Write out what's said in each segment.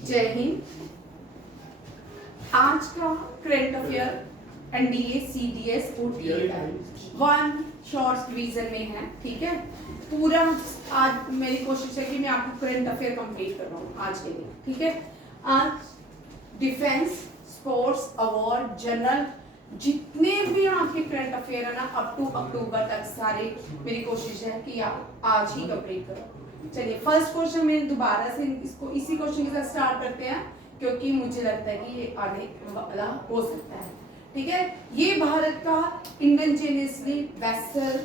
जय हिंद। आज का current affair NDA CDS OTA one short division में है, ठीक है। पूरा आज मेरी कोशिश है कि मैं आपको करंट अफेयर कंप्लीट कर रहा हूँ आज के लिए, ठीक है। आज डिफेंस, स्पोर्ट्स, अवार्ड, जनरल, जितने भी आपके करंट अफेयर है ना अप टू अक्टूबर तक सारे मेरी कोशिश है कि आप आज ही कंप्लीट करो। चलिए फर्स्ट क्वेश्चन में दोबारा से इसको इसी क्वेश्चन के साथ स्टार्ट करते हैं क्योंकि मुझे लगता है कि ये आने वाला हो सकता है, ठीक है। ये भारत का इंडिजिनियसली वेसल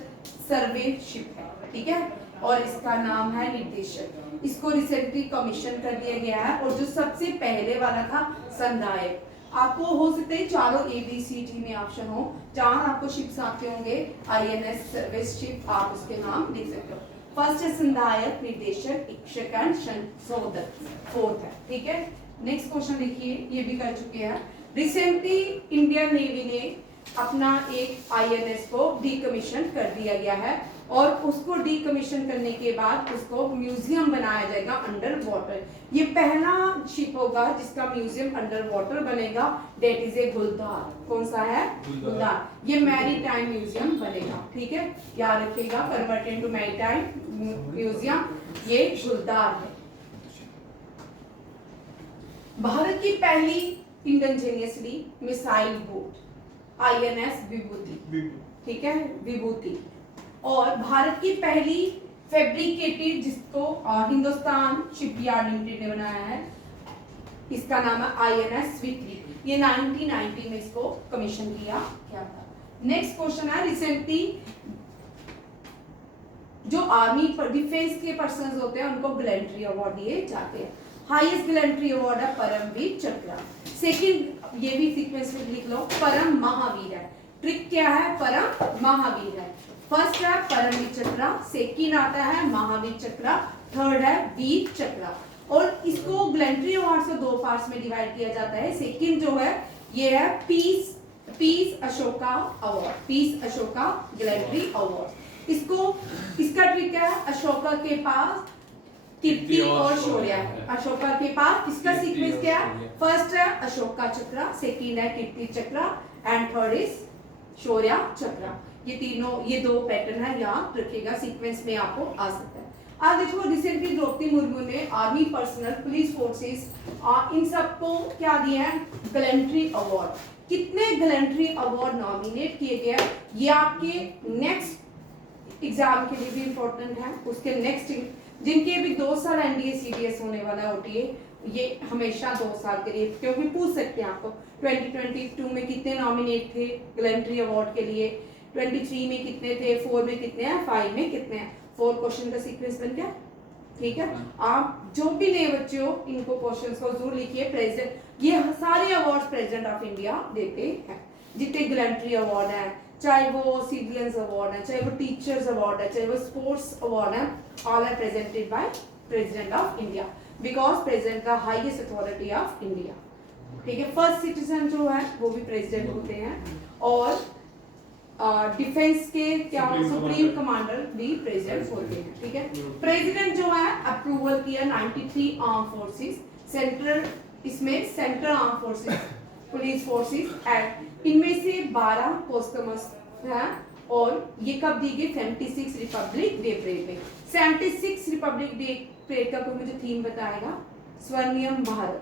सर्वे शिप है, ठीक है, और इसका नाम है निर्देशक। इसको रिसेंटली कमीशन कर दिया गया है और जो सबसे पहले वाला था संधायक। आपको हो सकता है चारों ABCD में ऑप्शन हो, जहां आपको शिप्स आते होंगे INS सर्विस शिप, आप उसके नाम लिख सकते हो। फर्स्ट है संधायक, निर्देशक, सेकंड संशोधक, फोर्थ है, ठीक है। नेक्स्ट क्वेश्चन देखिए, ये भी कर चुके हैं। रिसेंटली इंडियन नेवी ने अपना एक INS को डीकमीशन कर दिया गया है और उसको डीकमीशन करने के बाद उसको म्यूजियम बनाया जाएगा अंडर वाटर। ये पहला शिप होगा जिसका म्यूजियम अंडर वाटर बनेगा, डेट इज ए गुलदार। कौन सा है? गुलदार। ये मैरीटाइम म्यूजियम बनेगा, ठीक है, याद रखिएगा, कन्वर्ट इनटू मैरीटाइम म्यूजियम, ये गुलदार है। भारत की पहली इंडिजिनियसली मिसाइल बोट INS विभूति, ठीक है, विभूति। और भारत की पहली फैब्रिकेटेड जिसको हिंदुस्तान शिपयार्ड लिमिटेड ने बनाया है, इसका नाम है INS स्वीकृति। ये 1990 में इसको कमीशन किया गया था। नेक्स्ट क्वेश्चन है, रिसेंटली जो आर्मी पर डिफेंस के पर्संस होते हैं उनको गैलेंट्री अवार्ड दिए जाते हैं। हाईएस्ट गैलेंट्री अवार्ड है परमवीर चक्र। सेकंड, ये भी सीक्वेंस में लिख लो, परम महावीर है। ट्रिक क्या है? परम महावीर है। फर्स्ट है परमवीर चक्र, सेकंड आता है महावीर चक्र, थर्ड है वीर चक्र। और इसको गैलेंट्री अवार्ड से दो पार्ट्स में डिवाइड किया जाता है। सेकंड जो है ये है peace Ashoka award, peace Ashoka gallantry award. इसका ट्रिक क्या है? अशोका के पास कीर्ति और शौर्य है। अशोका के पास इसका सीक्वेंस क्या है? फर्स्ट है अशोका चक्र, सेकंड है कीर्ति चक्र एंड थर्ड इज शौर्य चक्र। ये तीनों, ये दो पैटर्न है, याद रखिएगा, सीक्वेंस में आपको आ सकता है। आज देखो, रिसेंटली द्रौपदी मुर्मू ने आर्मी पर्सनल, पुलिस फोर्सेस, इन सबको क्या दिया है? Gallantry award. कितने गैलेंट्री अवार्ड नॉमिनेट किए गए, ये आपके नेक्स्ट एग्जाम के लिए भी इंपॉर्टेंट है। उसके नेक्स्ट जिनके भी 2 साल NDA CDS होने वाला है OTA, ये हमेशा 2 साल के लिए, क्योंकि पूछ सकते हैं आपको 2022 में कितने नॉमिनेट थे गैलेंट्री अवार्ड के लिए, 23 में कितने थे, 4 में कितने हैं, 5 में कितने हैं। 4 क्वेश्चन का सीक्वेंस बन गया, ठीक है। आप जो भी नए बच्चे हो इनको क्वेश्चंस को जरूर लिखिए। प्रेसिडेंट, ये सारे अवार्ड्स प्रेसिडेंट ऑफ इंडिया देते हैं, जितने गैलेंट्री अवार्ड है, चाहे वो सिविलियंस अवार्ड है, चाहे वो टीचर्स अवार्ड है, चाहे वो स्पोर्ट्स अवार्ड है, all are presented by president of India, because president the highest authority of India, ठीक है। फर्स्ट सिटीजन जो है वो भी प्रेसिडेंट होते हैं और डिफेंस के क्या सुप्रीम कमांडर भी प्रेसिडेंट होते हैं, ठीक है। प्रेसिडेंट जो है अप्रूवल किया 93 आर्म फोर्सेस, सेंट्रल, इसमें central arm forces, police forces act, इनमें से 12 पोस्टमस है और ये कब दी गई? 76 रिपब्लिक डे परेड में। 76 रिपब्लिक डे परेड का कोई मुझे थीम बताएगा? स्वर्णिम भारत,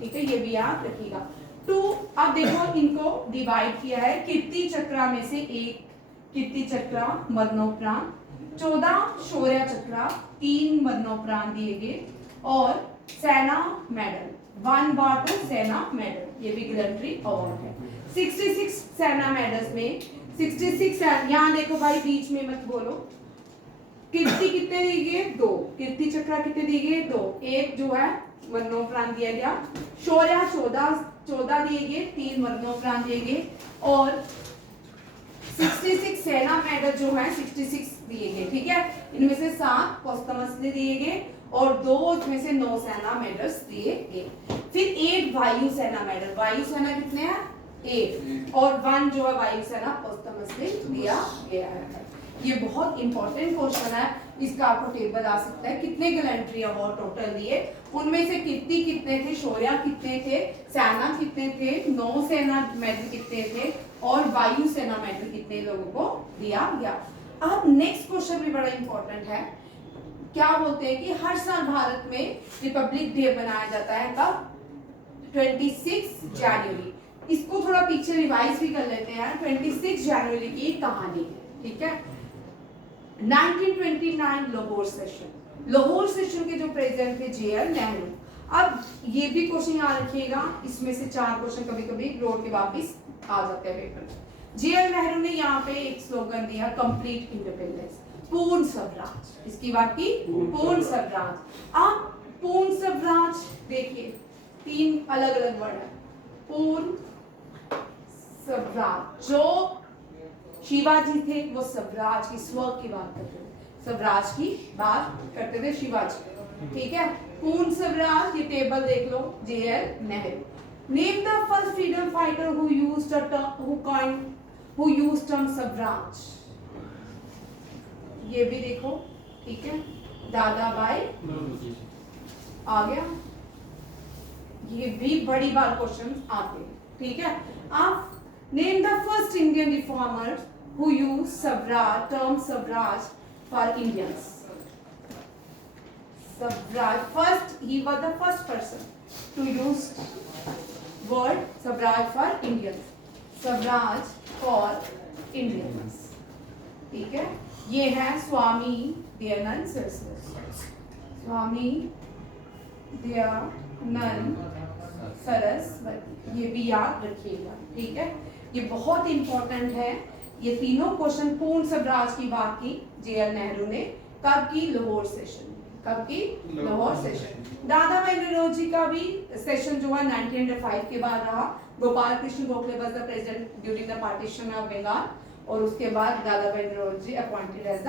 ठीक है, ये भी याद रखिएगा। 2, अब देखो इनको डिवाइड किया है। कीर्ति चक्र में से एक कीर्ति चक्र मरणोपरांत, 14 शौर्य चक्र, 3 मरणोपरांत दिए गए, और सेना मेडल 1 बार 2 सेना मेडल, ये भी गैलेंट्री अवार्ड है। 66 सेना मेडल्स में 66, यहाँ देखो भाई, बीच में मत बोलो। कीर्ति कितने दिए गए? 2। कीर्ति चक्र कितने दिए गए? 2। एक जो है मरणोपरांत दिया गया। शौर्य 14 दिए गए, 3 मरणोपरांत दिए गए, और 66 सेना मेडल जो है 66 दिए गए, ठीक है। इनमें से 7 पोस्टमसली दिए गए और 2 में से 9 सेना मेडल्स दिए गए। फिर 8 वायु सेना मेडल, वायु सेना कितने हैं? 8, और 1 जो है वायु सेना पोस्टमसली दिया गया है। ये बहुत इंपॉर्टेंट क्वेश्चन है इसका आपको टेबल आ सकता है। कितने गैलेंट्री अवार्ड टोटल दिए, उनमें से कीर्ति कितने थे, शौर्य कितने थे, सेना कितने थे, नौसेना मेडल कितने थे और वायु सेना मेडल कितने लोगों को दिया गया। अब नेक्स्ट क्वेश्चन भी बड़ा इंपॉर्टेंट है। क्या बोलते हैं कि हर साल भारत में रिपब्लिक डे मनाया जाता है कब? 26 जनवरी। इसको थोड़ा पीछे रिवाइज भी कर लेते हैं। 26 जनवरी की कहानी है, ठीक है। 1929 लाहौर सेशन, लाहौर सेशन के जो प्रेसिडेंट थे JL नेहरू। अब ये भी क्वेश्चन याद रखिएगा, इसमें से 4 क्वेश्चन कभी कभी रोड के वापिस आ जाते हैं पेपर में। JL नेहरू ने यहाँ पे एक स्लोगन दिया, कंप्लीट इंडिपेंडेंस, पूर्ण स्वराज। इसकी बात की, पूर्ण स्वराज। अब पूर्ण स्वराज देखिए 3 अलग अलग वर्ड है। पूर्ण स्वराज, जो शिवाजी थे वो स्वराज की, स्व की बात करते थे, स्वराज की बात करते थे शिवाजी, ठीक है। पूर्ण स्वराज, ये टेबल देख लो, JL Nehru. Name the first freedom fighter who used term Swaraj, ये भी देखो, ठीक है। दादा भाई आ गया, ये भी बड़ी बार क्वेश्चन आते हैं, ठीक है। आप name the first Indian reformer who used Swaraj, term Swaraj for Indians. Swaraj, first, he was the first person to use word Swaraj for Indians. Swaraj for Indians. ठीक है, ये है स्वामी दयानंद सरस्वती, स्वामी दयानंद सरस्वती, ये भी याद रखिएगा, ठीक है। ये बहुत इंपॉर्टेंट है। ये तीनों क्वेश्चन पूर्ण स्वराज की बात की JL नेहरू ने, कब की? लाहौर सेशन। कब की? लाहौर सेशन। दादा भाई नौरोजी का भी सेशन जो है 1905 के बाद रहा। Gopal Krishna Gokhale was the president during the partition of Bengal, और उसके बाद Dadabhai Naoroji appointed as the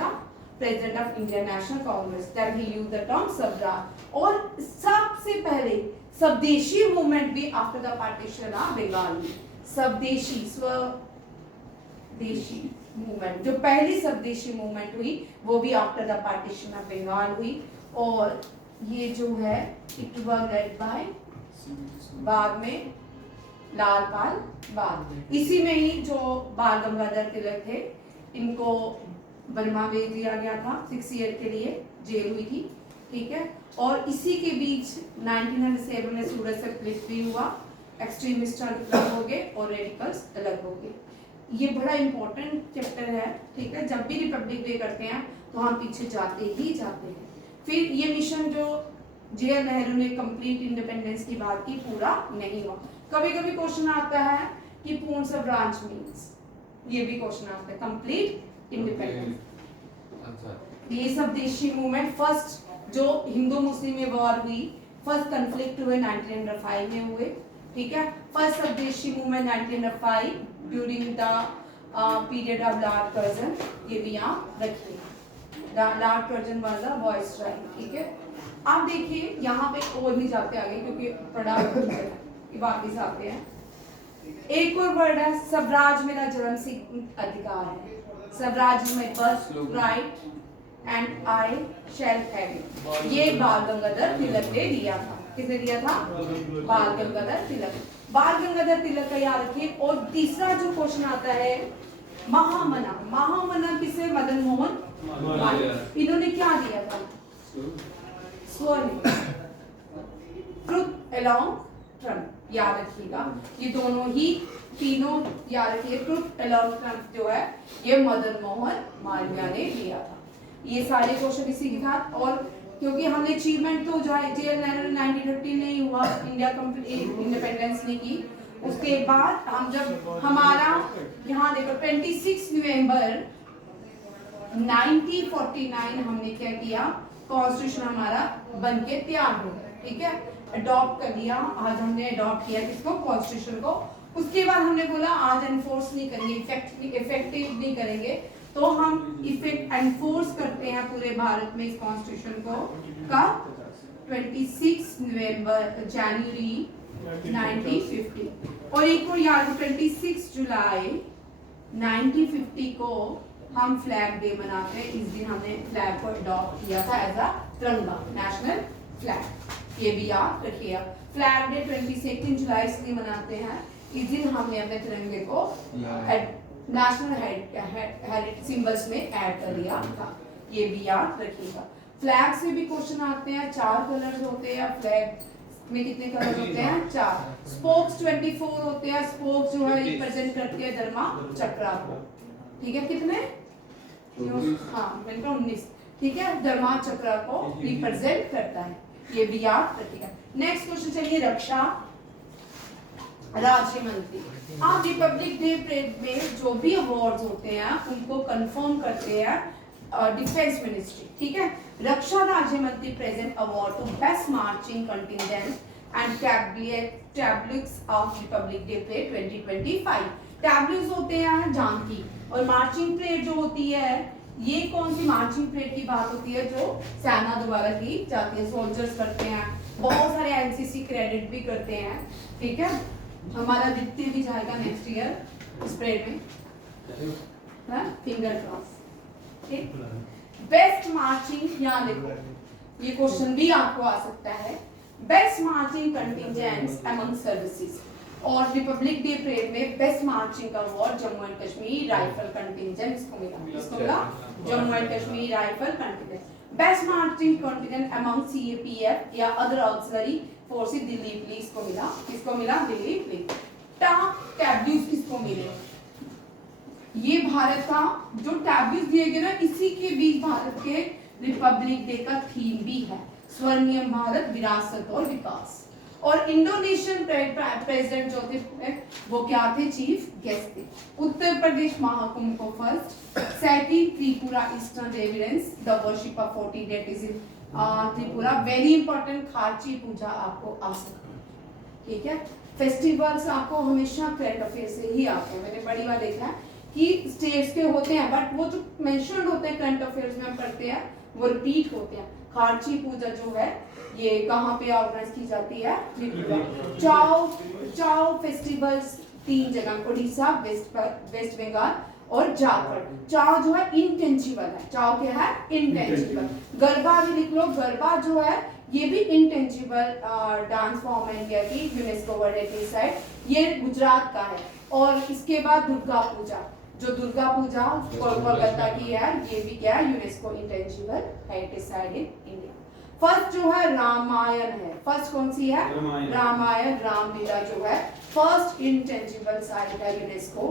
president of Indian National Congress, that he used the term swaraj. और सबसे पहले स्वदेशी मूवमेंट भी after the partition of Bengal, Swadeshi देशी मूवमेंट, जो पहली स्वदेशी मूवमेंट हुई वो भी after the partition of Bengal हुई। और ये जो है इट वाज लेड बाय बाद में लाल पाल बाल। इसी में ही जो बाल गंगाधर तिलक थे, इनको बर्मा भेज दिया गया था, 6 ईयर के लिए जेल हुई थी, ठीक है। और इसी के बीच 1907 में सूरत से स्प्लिट भी हुआ, एक्सट्रीमिस्ट अलग हो गए और रेडिकल्स अलग हो गए। ये बड़ा इंपॉर्टेंट चैप्टर है, ठीक है। जब भी रिपब्लिक डे करते हैं तो हम पीछे जाते ही जाते हैं। फिर ये मिशन जो JL नेहरू ने कंप्लीट इंडिपेंडेंस की बात की, पूरा नहीं हुआ। कभी कभी क्वेश्चन आता है कि पूर्ण स्वराज मीन्स, ये भी क्वेश्चन आता है, कंप्लीट इंडिपेंडेंस। ये सब देशी मूवमेंट फर्स्ट जो हिंदू मुस्लिम में वॉर हुई, फर्स्ट कन्फ्लिक्ट हुए 1905 में हुए, ठीक है। फर्स्ट स्वदेशी movement 1905 during the period of Lord Curzon, ये भी यहाँ रखिए। Lord Curzon was the viceroy, ठीक है। आप देखिए यहाँ पे और नहीं जाते आगे क्योंकि पढ़ा वापिस आते हैं। एक और वर्ड है स्वराज, मेरा जन्म सिद्ध अधिकार है। स्वराज में birth right and I shall have it, ये बाल गंगाधर तिलक ने दिया था। किसने दिया था? बाल गंगाधर तिलक। बाल गंगाधर तिलक का याद रखिए। और तीसरा जो क्वेश्चन आता है महामना, महामना किसे? मदन मोहन मालवीय। इन्होंने क्या दिया था? स्वर्ण, ट्रुथ अलोंग ट्रम्प, याद रखिएगा। ये दोनों ही तीनों याद रखिए। ट्रुथ अलोंग ट्रम्प जो है ये मदन मोहन मालवीय ने दिया था। ये सारे क्वेश्चन इसी के साथ। और क्योंकि हमने अचीवमेंट तो JL नेहरू 1950 नहीं हुआ, इंडिया कंप्लीट इंडिपेंडेंस नहीं की, उसके बाद हम जब हमारा यहाँ देखो 26 नवंबर 1949 हमने क्या किया, कॉन्स्टिट्यूशन हमारा बनके तैयार हो गया, ठीक है, अडॉप्ट कर लिया। आज हमने अडॉप्ट किया किसको? कॉन्स्टिट्यूशन को। उसके बाद हमने बोला आज एनफोर्स नहीं करेंगे, इफेक्टिव नहीं करेंगे, तो हम इफेक्ट एनफोर्स करते हैं पूरे भारत में इस कॉन्स्टिट्यूशन को। कब? 26 नवंबर जनवरी 1950। और एक और याद, 26 जुलाई 1950 को हम फ्लैग डे मनाते हैं। इस दिन हमने फ्लैग को अडॉप्ट किया था एज अ तिरंगा, नेशनल फ्लैग। ये भी याद रखिएगा। फ्लैग डे 22 जुलाई इसलिए मनाते हैं, इस दिन हमने अपने तिरंगे को नेशनल हेरिटेज सिंबल्स में ऐड कर दिया था। ये भी याद रखिएगा। फ्लैग से भी क्वेश्चन आते हैं। 4 कलर्स होते हैं फ्लैग में। कितने कलर होते हैं? 4। स्पोक्स 24 होते हैं। स्पोक्स जो है रिप्रेजेंट करती है धर्मा चक्र को। ठीक है, कितने? हाँ, मैंने कहा 19। ठीक है, धर्मा चक्र को रिप्रेजेंट करता है। ये भी याद रखिएगा। नेक्स्ट क्वेश्चन चलिए, रक्षा राज्य मंत्री। आप रिपब्लिक डे परेड में जो भी अवार्ड्स होते हैं उनको कंफर्म करते हैं डिफेंस मिनिस्ट्री। ठीक है, रक्षा राज्य मंत्री present award to best marching contingent and tableaux of Republic Day parade 2025। Tableaux होते हैं झांकी, और मार्चिंग परेड जो होती है, ये कौन सी मार्चिंग परेड की बात होती है? जो सेना द्वारा की जाती है, सोल्जर्स करते हैं, बहुत सारे एनसीसी क्रेडिट भी करते हैं। ठीक है, हमारा दिखते भी जाएगा नेक्स्ट ईयर इस परेड में, फिंगर क्रॉस। ठीक, बेस्ट मार्चिंग, यहाँ देखो ये क्वेश्चन भी आपको आ सकता है। Best marching contingents among services, और रिपब्लिक डे परेड में बेस्ट मार्चिंग का award Jammu and Kashmir rifle contingent को मिला। इसको मिला Jammu and Kashmir rifle contingent. Best marching contingent among CAPF या other auxiliary forces Delhi police को मिला। किसको मिला? दिल्ली पुलिस। टैब्लूस किसको मिले? ये भारत का जो टैब्लूस दिए गए ना, इसी के बीच भारत के रिपब्लिक डे का थीम भी है, स्वर्णिम भारत विरासत और विकास। और इंडोनेशियन प्रेसिडेंट जो थे वो क्या थे? चीफ गेस्ट थे। उत्तर प्रदेश महाकुंभ को फर्स्ट, सेकंड त्रिपुरा ईस्टर्न रेविडेंस the worship of 40 days in Tripura. Very important, Kharchi Puja आपको आ सकती है। ठीक है, फेस्टिवल्स आपको हमेशा करंट अफेयर से ही आते हैं। मैंने बड़ी बार देखा है कि स्टेट्स के होते हैं, बट वो जो मेंशन्ड होते हैं करंट अफेयर्स में हम पढ़ते हैं वो रिपीट होते हैं। खारची पूजा जो है ये कहाँ पे ऑर्गेनाइज की जाती है? त्रिपुरा। चाओ फेस्टिवल्स 3 जगह, उड़ीसा, वेस्ट बंगाल और झारखंड। चाओ जो है इंटेंजिबल है। चाओ क्या है? इंटेंजिबल। गरबा भी लिख लो। गरबा जो है ये भी इंटेंजिबल डांस फॉर्म है इंडिया की, यूनेस्को वर्ल्ड हेरिटेज साइट। ये गुजरात का है। और इसके बाद दुर्गा पूजा, जो दुर्गा पूजा कोलकाता की है, ये भी क्या है? UNESCO intangible heritage site in India. First जो है रामायण है। फर्स्ट कौन सी है? रामायण, रामलीला जो है फर्स्ट इंटेंजिबल साइट है UNESCO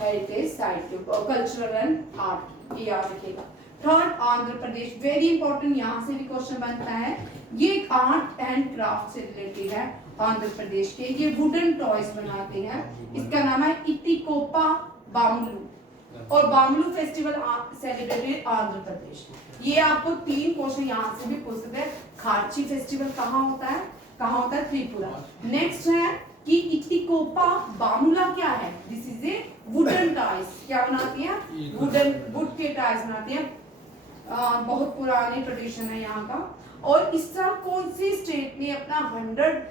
heritage site, cultural and art, ये याद रखिएगा। Third, Andhra Pradesh. Very important, यहाँ से भी क्वेश्चन बनता है। ये एक आर्ट एंड क्राफ्ट से रिलेटेड है आंध्र प्रदेश के। ये वुडन टॉयज बनाते हैं। इसका नाम है इतिकोपा बामलू, और बामलू फेस्टिवल सेलिब्रेटेड आंध्र प्रदेश। ये आपको 3 क्वेश्चन यहाँ से भी पूछ सकते हैं। खारची फेस्टिवल कहाँ होता है? कहाँ होता है? त्रिपुरा। नेक्स्ट है कि इतिकोपा बामुला क्या है? This is a wooden toys. क्या बनाती है? वुडन, वुड के टॉयज बनाती है। बहुत पुरानी ट्रेडिशन है यहाँ का। और इस साल कौन सी स्टेट ने अपना 100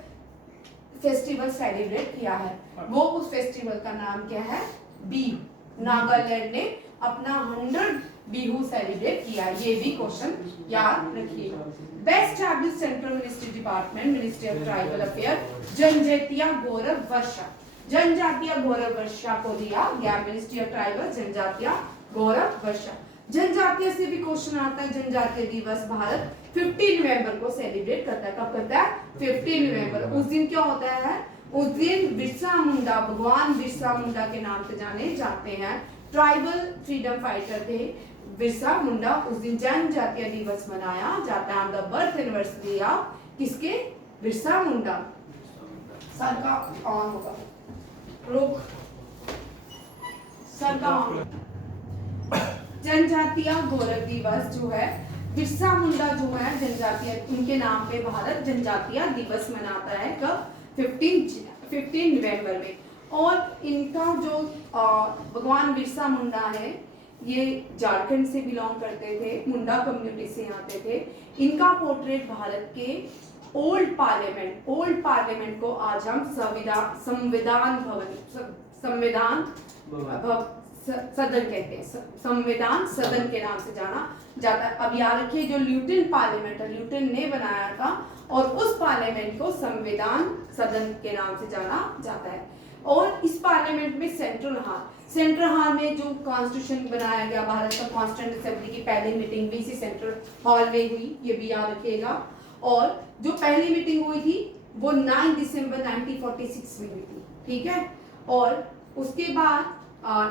फेस्टिवल सेलिब्रेट किया है? वो उस फेस्टिवल का नाम क्या है? बिहू। नागालैंड ने अपना 100 बिहू सेलिब्रेट किया। ये भी क्वेश्चन याद रखिएगा। Best established central ministry department, ministry of tribal affair, जनजातीय गौरव वर्षा। जनजातीय गौरव वर्षा को दिया गया मिनिस्ट्री ऑफ ट्राइबल, जनजातीय गौरव वर्षा। जनजातीय से भी क्वेश्चन आता है। जनजातीय दिवस भारत 15 नवंबर को सेलिब्रेट करता है। कब करता है? 15 नवंबर। उस दिन क्या होता है? उस दिन बिरसा मुंडा, भगवान बिरसा मुंडा के नाम से जाने जाते हैं। ट्राइबल फ्रीडम फाइटर थे बिरसा मुंडा। उस दिन जनजातीय दिवस मनाया जाता है। द बर्थ एनिवर्सरी ऑफ किसके? बिरसा मुंडा। सर का ऑन होगा, रुक, सर का ऑन। जनजातीय गौरव दिवस जो है, बिरसा मुंडा जो है जनजातीय, उनके नाम पे भारत जनजातीय दिवस मनाता है। कब? 15 नवंबर में। और इनका जो भगवान बिरसा मुंडा है, ये झारखंड से बिलोंग करते थे, मुंडा कम्युनिटी से आते थे। इनका पोर्ट्रेट भारत के ओल्ड पार्लियामेंट को आज हम संविधान भवन सदन कहते हैं, संविधान सदन के नाम से जाना जाता है। अब याद रखिए जो ल्यूटन पार्लियामेंट है, ल्यूटन ने बनाया था और उस पार्लियामेंट को संविधान सदन के नाम से जाना जाता है। और इस पार्लियामेंट में सेंट्रल हॉल में जो कॉन्स्टिट्यूशन बनाया गया, भारत का कॉन्स्टिट्यूंट असेंबली की पहली मीटिंग भी इसी सेंट्रल हॉल में हुई, ये भी याद रखिएगा। और जो पहली मीटिंग हुई थी वो 9 दिसंबर 1946 में हुई थी, ठीक है। और उसके बाद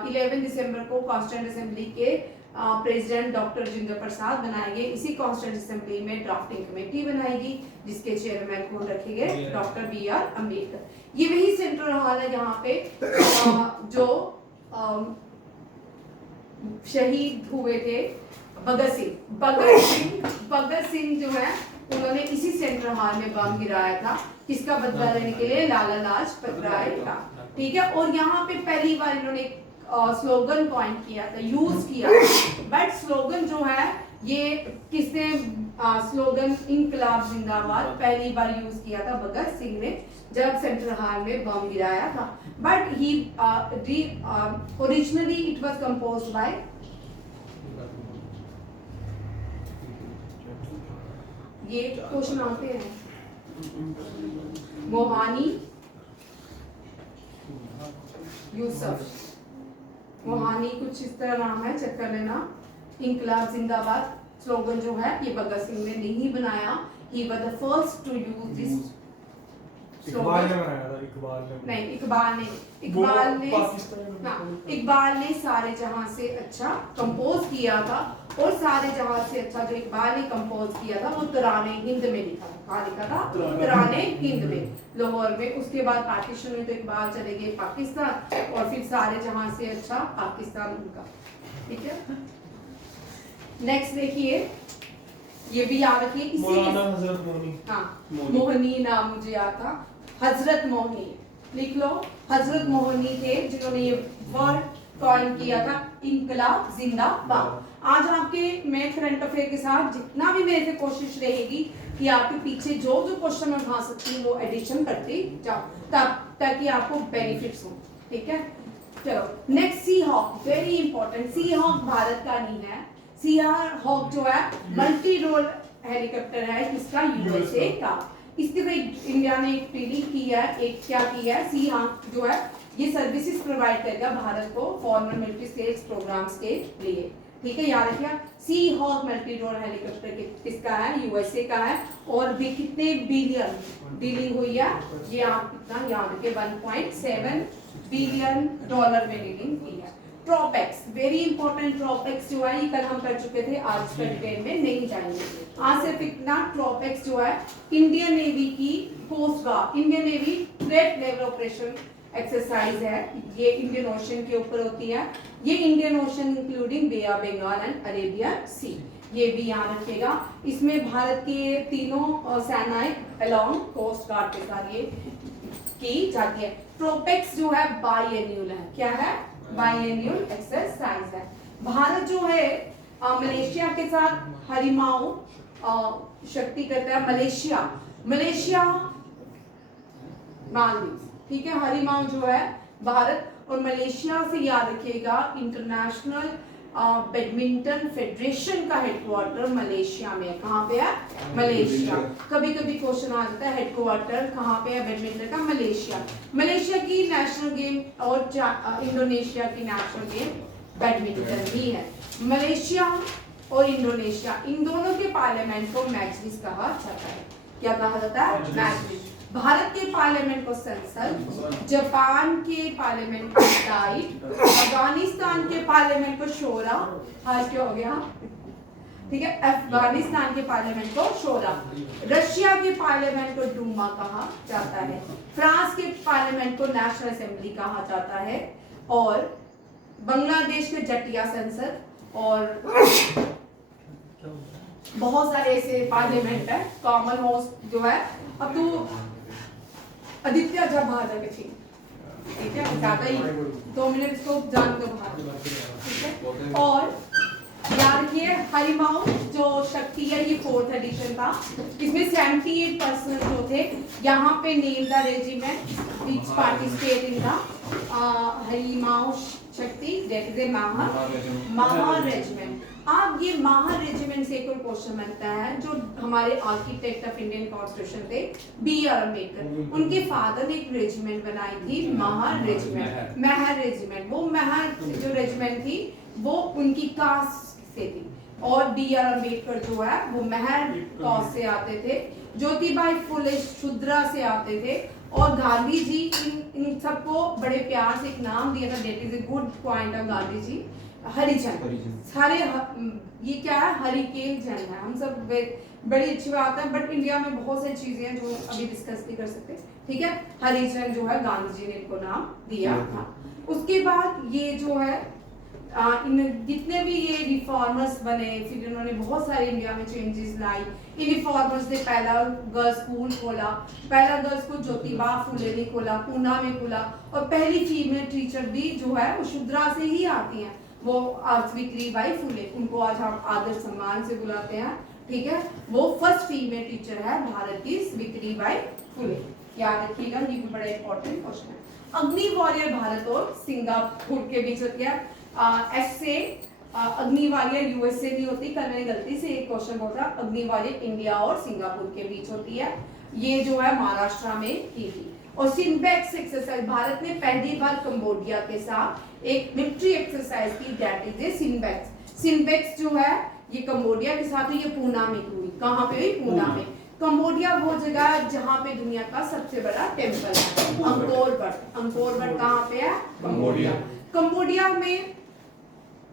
11 दिसंबर को कॉन्स्टिट्यूंट असेंबली के प्रेसिडेंट डॉक्टर राजेंद्र प्रसाद बनाए गए। इसी कॉन्स्टिट्यूंट असेंबली में ड्राफ्टिंग कमेटी बनाएगी जिसके चेयरमैन कौन रखे गए, डॉक्टर BR अम्बेडकर। ये वही सेंट्रल हॉल है जहाँ पे जो शहीद हुए थे भगत सिंह जो है उन्होंने इसी सेंट्रल हॉल में बम गिराया था, किसका बदला लेने के लिए, लाला लाजपत राय का, ठीक है। और यहाँ पे पहली बार इन्होंने स्लोगन कॉइन किया था, यूज किया, बट स्लोगन जो है ये किसने स्लोगन इंकलाब जिंदाबाद पहली बार यूज किया था भगत सिंह ने जब सेंट्रल हॉल में बम गिराया था। But he originally it was composed bye ये क्वेश्चन आते हैं मोहानी यूसुफ, मोहानी कुछ इस तरह नाम है, चेक कर लेना। इंकलाब जिंदाबाद स्लोगन जो है ये भगत सिंह ने नहीं बनाया, he was the first to use this Iqbal ने बनाया था, इकबाल ने सारे जहां से अच्छा कंपोज किया था। और सारे जहां से अच्छा जो इकबाल ने कंपोज किया था वो तराने हिंद में लिखा था, कहाँ लिखा था, तराने हिंद में, लाहौर में। उसके बाद पार्टीशन में तो इकबाल चले गए पाकिस्तान और फिर सारे जहां से अच्छा पाकिस्तान उनका, ठीक है। नेक्स्ट देखिए, ये भी याद रखिए, इसी हजरत मोहनी, हाँ मोहनी नाम मुझे याद था, हजरत मोहनी लिख लो। हजरत मोहनी थे जिन्होंने ये वर्ड कॉइन किया था, इंकलाब जिंदाबाद। आज आपके मैं करंट अफेयर के साथ जितना भी मेरे से कोशिश रहेगी कि आपके पीछे जो जो क्वेश्चन मैं उठा सकती हूँ वो एडिशन करती जाओ, तब ताकि आपको बेनिफिट्स हो, ठीक है। चलो नेक्स्ट, सी हॉक, वेरी इंपॉर्टेंट। सी हॉक भारत का नहीं है, सी हॉक जो है मल्टी रोल हेलीकॉप्टर है, किसका, USA का। इसके लिए इंडिया ने एक ट्रेनिंग की है, एक क्या किया है, सी हॉक जो है ये सर्विसेज प्रोवाइड करेगा भारत को फॉरेन मिलिट्री स्टेट्स प्रोग्राम्स के लिए, ठीक है। याद रखिए सी हॉक मल्टी रोल हेलीकॉप्टर किसका है, USA का है। और भी कितने बिलियन डीलिंग हुई है, ये आप कितना याद रखिए, 1.7 बिलियन डॉलर में डीलिंग की है। ट्रोपेक्स, वेरी इंपॉर्टेंट। ट्रोपेक्स जो है ये कल हम कर चुके थे, आज का डिटेल में नहीं जाएंगे। आज सिर्फ इतना, ट्रोपेक्स जो है इंडियन नेवी की coast guard, Indian Navy threat level operation exercise है, ये इंडियन ओशन के ऊपर होती है। ये Indian Ocean including Bay of Bengal and Arabian Sea, ये भी याद रखिएगा। इसमें भारत के तीनों सेनाएं अलोंग कोस्ट गार्ड के साथ ये की जाती है। ट्रोपेक्स जो है बायएन्युअल है, क्या है, बायएन्युअल एक्सरसाइज है। भारत जो है मलेशिया के साथ हरिमाऊ शक्ति करता है, मलेशिया मालदीव, ठीक है। हरिमाऊ जो है भारत और मलेशिया से, याद रखिएगा इंटरनेशनल बैडमिंटन फेडरेशन का हेडक्वार्टर मलेशिया में, कहाँ पे है, मलेशिया। कभी कभी क्वेश्चन आ जाता है हेडक्वार्टर कहाँ पे है बैडमिंटन का, मलेशिया की नेशनल गेम और इंडोनेशिया की नेशनल गेम बैडमिंटन ही है। मलेशिया और इंडोनेशिया इन दोनों के पार्लियामेंट को मैजलिस कहा जाता है, क्या कहा जाता है, मैजलिस। भारत के पार्लियामेंट को संसद, जापान के पार्लियामेंट को डाइट, अफगानिस्तान के पार्लियामेंट को शोरा, आज क्या हो गया, ठीक है, अफगानिस्तान के पार्लियामेंट को शोरा, रशिया के पार्लियामेंट को डूमा कहा जाता है, फ्रांस के पार्लियामेंट को नेशनल असेंबली कहा जाता है, और बांग्लादेश के जटिया संसद, और बहुत सारे ऐसे पार्लियामेंट है। कॉमन हाउस जो है, अब तो आदित्य जब बाहर जाके ठीक है, ज्यादा ही 2 मिनट इसको जान दो बाहर, ठीक है। और याद रखिए हरिमाऊ जो शक्ति है ये 4th एडिशन था, इसमें 78% जो थे यहाँ पे name the regiment which participate in the Harimau Shakti that is ए महा रेजिमेंट। अब ये महा रेजिमेंट से एक और क्वेश्चन बनता है, जो हमारे आर्किटेक्ट ऑफ इंडियन कॉन्स्टिट्यूशन थे B.R. अम्बेडकर, उनके फादर ने एक रेजिमेंट बनाई थी महा रेजिमेंट, महर रेजिमेंट। वो महर जो रेजिमेंट थी वो उनकी कास्ट से थी, और B.R. अम्बेडकर जो है वो महर कास्ट से आते थे, ज्योतिबाई फुले शूद्रा से आते थे, और गांधी जी इन सबको बड़े प्यार से एक नाम दिया था, that is a good point of Gandhi ji, Harijan. सारे ये क्या है, हरिकेन जन है, हम सब बड़ी अच्छी बात है, बट इंडिया में बहुत सारी चीजें हैं जो अभी डिस्कस नहीं कर सकते, ठीक है। हरिजन जो है गांधी जी ने इनको नाम दिया था। उसके बाद ये जो है इन जितने भी ये रिफॉर्मर्स बने, फिर इन्होंने बहुत सारे इंडिया में चेंजेस लाई। इन रिफॉर्मर्स ने पहला गर्ल्स स्कूल खोला, पहला गर्ल्स स्कूल ज्योतिबा फुले ने खोला, पूना में खोला, और पहली फीमेल टीचर भी जो है वो शूद्रा से ही आती हैं, वो सावित्रीबाई फुले, उनको आज हम आदर सम्मान से बुलाते हैं, ठीक है। वो फर्स्ट फीमेल टीचर है भारत की, सावित्रीबाई फुले, याद रखिएगा, ये भी बड़ा इंपॉर्टेंट क्वेश्चन है। अग्नि वॉरियर भारत और सिंगापुर के बीच होती है। ऐसे अग्नि वॉरियर यूएसए नहीं होती, कल मैंने गलती से एक क्वेश्चन बोला, अग्नि वॉरियर इंडिया और सिंगापुर के बीच होती है, ये जो है महाराष्ट्र में की थी। और सिनबेक्स एक्सरसाइज, भारत ने पहली बार कंबोडिया के साथ एक मिलिट्री एक्सरसाइज की, दैट इज ए सिनबेक्स। सिनबेक्स जो है ये कंबोडिया के साथ हुई, ये पूना में हुई। कहाँ पे हुई? पूना में। कंबोडिया वो जगह है जहाँ पे दुनिया का सबसे बड़ा टेम्पल है, अंकोर वट। अंकोर वट कहाँ पे है? कंबोडिया। कंबोडिया में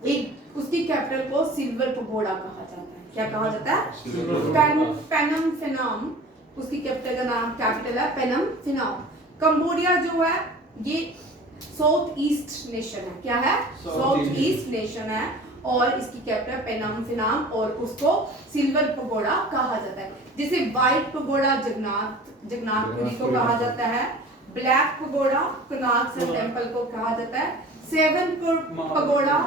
एक उसकी कैपिटल को सिल्वर पगोड़ा कहा जाता है। क्या कहा जाता है? पेनम फिनोम, उसकी कैपिटल का नाम, कैपिटल है पेनम फिनोम। कंबोडिया जो है ये साउथ ईस्ट नेशन है। क्या है? साउथ ईस्ट नेशन है, और इसकी कैपिटल पेनम फिनोम, और उसको सिल्वर पगोड़ा कहा जाता है। जैसे व्हाइट पगोड़ा जगन्नाथपुरी को कहा जाता है, black pagoda Konark sun temple को कहा जाता है, सेवन पगोड़ा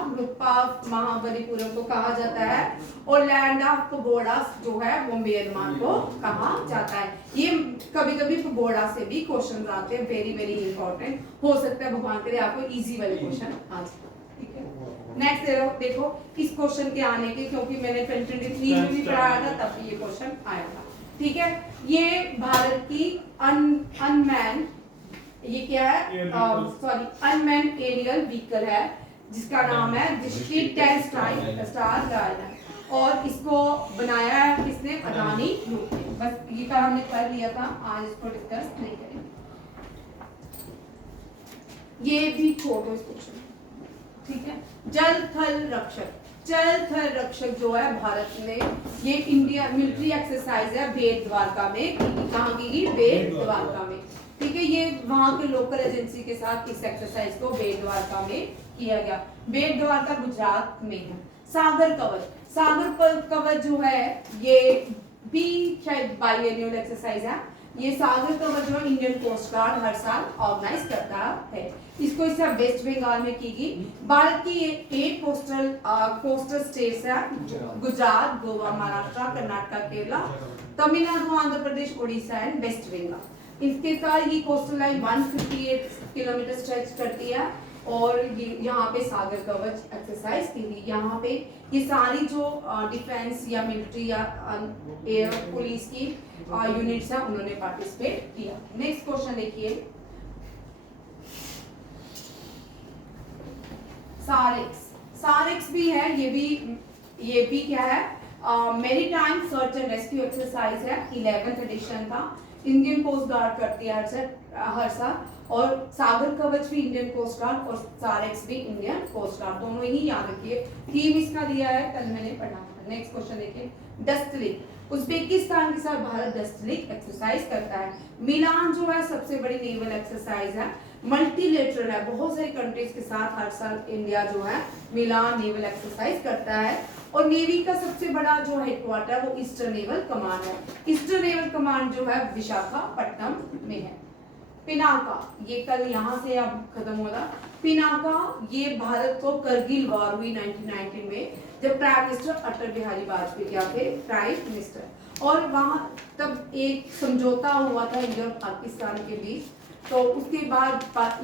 महाबलीपुरम को कहा जाता है, और लैंड ऑफ पगोड़ा जो है वो म्यांमार को कहा जाता है। ये कभी कभी पगोड़ा से भी क्वेश्चन आते हैं, वेरी वेरी इंपॉर्टेंट। हो सकता है भगवान करे आपको इजी वाले क्वेश्चन आ जाए, ठीक है। नेक्स्ट देखो इस क्वेश्चन के आने के, क्योंकि मैंने 2023 में भी पढ़ाया था, तब भी ये क्वेश्चन आया था, ठीक है। ये भारत की अनमैन, ये क्या है? सॉरी, अनमैन्ड एरियल व्हीकल है, जिसका नाम है दृष्टि 10 स्टार गार्डन, और इसको बनाया है किसने? अडानी ग्रुप ने। बस ये काम हमने कर लिया था, आज इसको डिस्कस नहीं करेंगे। ये भी छोड़ो इस क्वेश्चन, ठीक है। जल थल रक्षक, जल थल रक्षक जो है भारत में, ये इंडिया मिलिट्री एक्सरसाइज है, बेट द्वारका में। कहाँ की? बेट द्वारका में, ठीक है। ये वहां के लोकल एजेंसी के साथ इस एक्सरसाइज को बेट द्वारका में किया गया। बेट द्वारका गुजरात में है। सागर कवच, सागर कवच जो है ये भी शायद बाईएनुअल एक्सरसाइज है। ये सागर कवच जो इंडियन कोस्ट गार्ड हर साल ऑर्गेनाइज करता है। इसको इस वेस्ट बंगाल में की गई। भारत की 8 कोस्टल स्टेट्स है, गुजरात, गोवा, महाराष्ट्र, कर्नाटक, केरला, तमिलनाडु, आंध्र प्रदेश, उड़ीसा एंड वेस्ट बंगाल। इसके साथ ये कोस्टल लाइन 158 किलोमीटर स्ट्रेच करती है, और ये यहाँ पे सागर कवच एक्सरसाइज की थी। यहाँ पे ये सारी जो डिफेंस या मिलिट्री या एयर पुलिस की यूनिट्स हैं, उन्होंने पार्टिसिपेट किया। नेक्स्ट क्वेश्चन देखिए, सारेक्स भी है, ये भी क्या है? Maritime search and rescue exercise है, 11th एडिशन था। इंडियन कोस्ट गार्ड करती है हर साल, और सागर कवच भी इंडियन कोस्ट गार्ड और सारेक्स भी इंडियन कोस्ट गार्ड, दोनों ही याद रखिए। थीम इसका दिया है, कल मैंने पढ़ा था। नेक्स्ट क्वेश्चन देखिए, डस्टलिक, उज्बेकिस्तान के साथ भारत डस्टलिक एक्सरसाइज करता है। मिलान जो है सबसे बड़ी नेवल एक्सरसाइज है, मल्टीलेटरल है, बहुत सारी कंट्रीज के साथ हर साल इंडिया जो है मिलान नेवल एक्सरसाइज करता है। और नेवी का सबसे बड़ा जो हेडक्वार्टर वो ईस्टर्न नेवल कमांड है। ईस्टर्न नेवल कमांड जो है विशाखापट्टनम में है। पिनाका, ये कल यहाँ से अब खत्म होगा। पिनाका ये भारत को करगिल वॉर हुई 1919 में, जब प्राइम मिनिस्टर अटल बिहारी वाजपेयी क्या थे? Prime minister. और वहाँ तब एक समझौता हुआ था इंडिया और पाकिस्तान के बीच, तो उसके बाद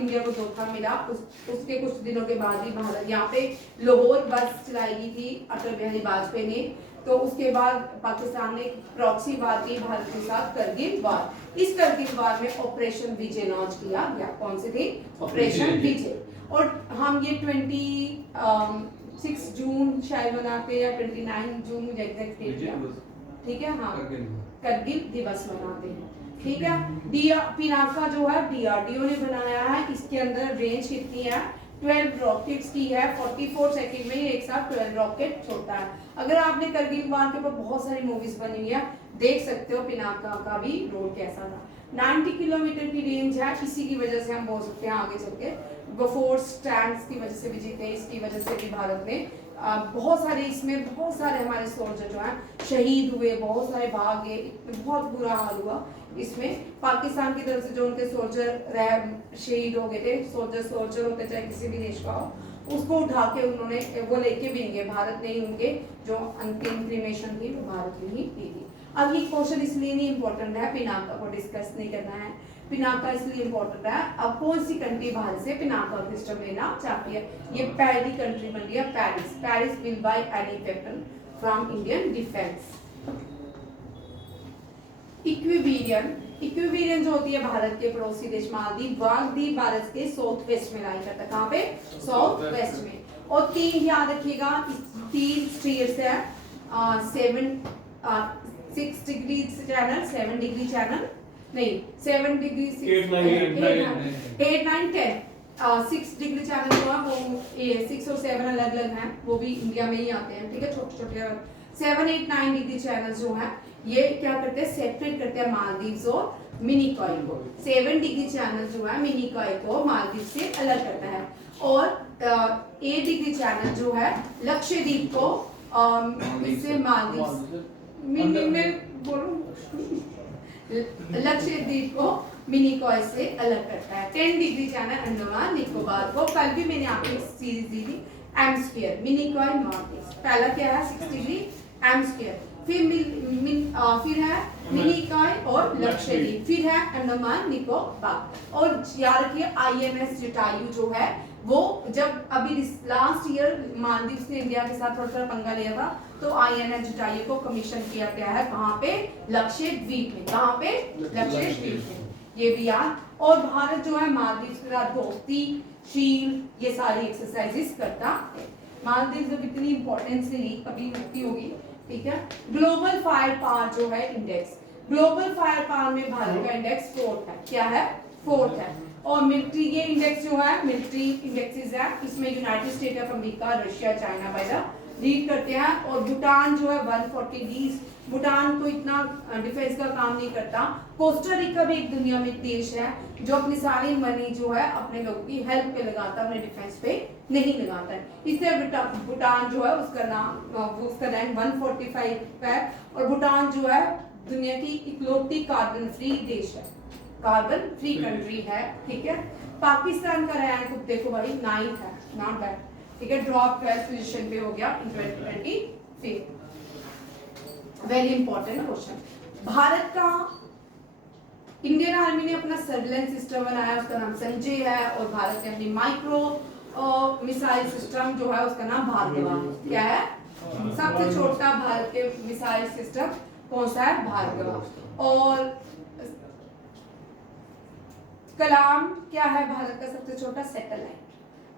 इंडिया को चौथा मिला। उसके कुछ दिनों के बाद ही भारत यहाँ पे लाहौर बस चलाई गई थी अटल बिहारी वाजपेयी ने। तो उसके बाद पाकिस्तान ने प्रॉक्सी वार की भारत के साथ करगिल वार। इस करगिल वार में ऑपरेशन विजय लॉन्च किया गया। कौन से थे? ऑपरेशन विजय। और हम ये 26 जून शायद मनाते हैं या 29 जून मुझे एग्जैक्ट डेट क्या, ठीक है, हाँ, करगिल दिवस मनाते हैं, ठीक है। पिनाका जो है डीआरडीओ ने बनाया है। इसके अंदर रेंज कितनी है? 12 रॉकेट्स की है। 44 सेकंड में एक साथ 12 रॉकेट छोड़ता है। अगर आपने करगिल वार के ऊपर बहुत सारी मूवीज बनी हुई है, देख सकते हो पिनाका का भी रोल कैसा था। 90 किलोमीटर की रेंज है। इसी की वजह से हम बोल सकते हैं आगे चल के बोफोर्स टैंक्स की वजह से भी जीते। इसकी वजह से भी भारत ने बहुत सारे, इसमें बहुत सारे हमारे सोल्जर जो हैं शहीद हुए, बहुत सारे भाग गए, बहुत बुरा हाल हुआ। इसमें पाकिस्तान की तरफ से जो उनके सोल्जर शहीद हो गए थे, सोल्जर होते चाहे किसी भी देश का हो, उसको उठा के उन्होंने वो लेके भी नहीं गए, भारत ने ही उनके जो अंतिम क्रीमेशन थी वो भारत ने ही की थी। अब ये क्वेश्चन इसलिए नहीं इम्पोर्टेंट है, पिनाका को डिस्कस नहीं करना है। पिनाका इसलिए इम्पोर्टेंट है, अब कौन सी कंट्री भारत से पिनाका सिस्टम लेना चाहती है? ये पहली कंट्री बन रही है Paris. Paris will buy any weapon from Indian defence. इक्विबेरियन जो होती है भारत के पड़ोसी देश मालदीव। मालदीव भारत के साउथ वेस्ट में लाई करता है। कहाँ पे? साउथ वेस्ट में। और 3 याद रखिएगा, 3 स्ट्रीट्स है, 6 डिग्री चैनल, 7 डिग्री चैनल, नहीं 7 डिग्री 8 9 10। 6 डिग्री चैनल जो है वो 6 और 7 अलग अलग हैं, वो भी इंडिया में ही आते हैं, ठीक है, छोटे छोटे। 7 8 9 डिग्री चैनल जो है ये क्या करते हैं? सेपरेट करते हैं मालदीव और मिनिकॉय को। 7 डिग्री चैनल जो है मिनिकॉय को मालदीव से अलग करता है। और 8 डिग्री चैनल जो है लक्षद्वीप को इससे मालदीव लक्षद्वीप को मिनिकॉय से अलग करता है। 10 डिग्री चैनल अंडमान निकोबार को। कल भी मैंने आपको सीरीज दी थी एम स्क्वायर, मिनिकॉय नॉर्थ। पहला क्या है? 6 डिग्री एम स्क्वायर। फिर है मिनिकॉय और लक्षद्वीप, फिर है अंडमान निकोबार। और याद रखिए आईएनएस जटायु जो है वो जब अभी लास्ट ईयर मालदीव ने इंडिया के साथ थोड़ा सा पंगा लिया था, तो आईएनएस जटायु को कमीशन किया गया है। कहाँ पे? लक्षद्वीप में। कहाँ पे? लक्षद्वीप में, ये भी याद। और भारत जो है मालदीव के साथ दोस्ती, शील्ड, ये सारी एक्सरसाइजेस करता है। मालदीव जब इतनी इंपॉर्टेंस नहीं कभी होती होगी, ठीक है। ग्लोबल फायर पावर जो है इंडेक्स, ग्लोबल फायर पावर में भारत का इंडेक्स 4th है। क्या है? 4th है। और मिलिट्री ये इंडेक्स जो है मिलिट्री इंडेक्सेस है, इसमें United state of America, Russia, China वगैरह लीड करते हैं। और भूटान जो है 140 भूटान तो इतना डिफेंस का काम नहीं करता। कोस्टा रिका भी एक दुनिया में देश है जो अपनी सारी मनी जो है अपने लोगों की हेल्प पे लगाता है, अपने डिफेंस पे नहीं लगाता है। इसलिए भूटान जो है उसका रैंक 145 है। और भूटान जो है दुनिया की इकलौती कार्बन फ्री देश है, कार्बन फ्री कंट्री है, ठीक है। पाकिस्तान का रैंक देखो भाई 9th है, नॉट बैड, ठीक है। ड्रॉप 12th पोजीशन पे हो गया in 2023। Very important question. Bharat का इंडियन आर्मी ने अपना सर्विलेंस सिस्टम बनाया, उसका नाम संजय है। और भारत ने अपनी माइक्रो मिसाइल सिस्टम जो है उसका नाम भार्गवा। क्या है? सबसे छोटा भारत के मिसाइल सिस्टम कौन सा है? भार्गवा। और कलाम क्या है भारत का सबसे छोटा सैटेलाइट?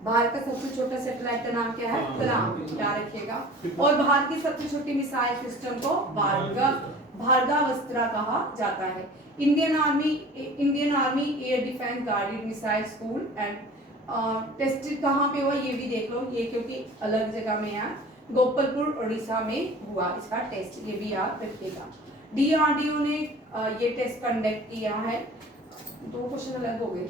भारत का सबसे छोटा सैटेलाइट का नाम क्या है? कलाम, क्या रखिएगा। और भारत की सबसे छोटी मिसाइल सिस्टम को भार्गवास्त्र कहा जाता है। Indian army air defence guarded missile school and tested कहाँ पे हुआ ये भी देख लो, ये क्योंकि अलग जगह में है, गोपालपुर उड़ीसा में हुआ इसका टेस्ट, ये भी याद रखिएगा। डीआरडीओ ने ये टेस्ट कंडक्ट किया है। 2 क्वेश्चन अलग हो गए।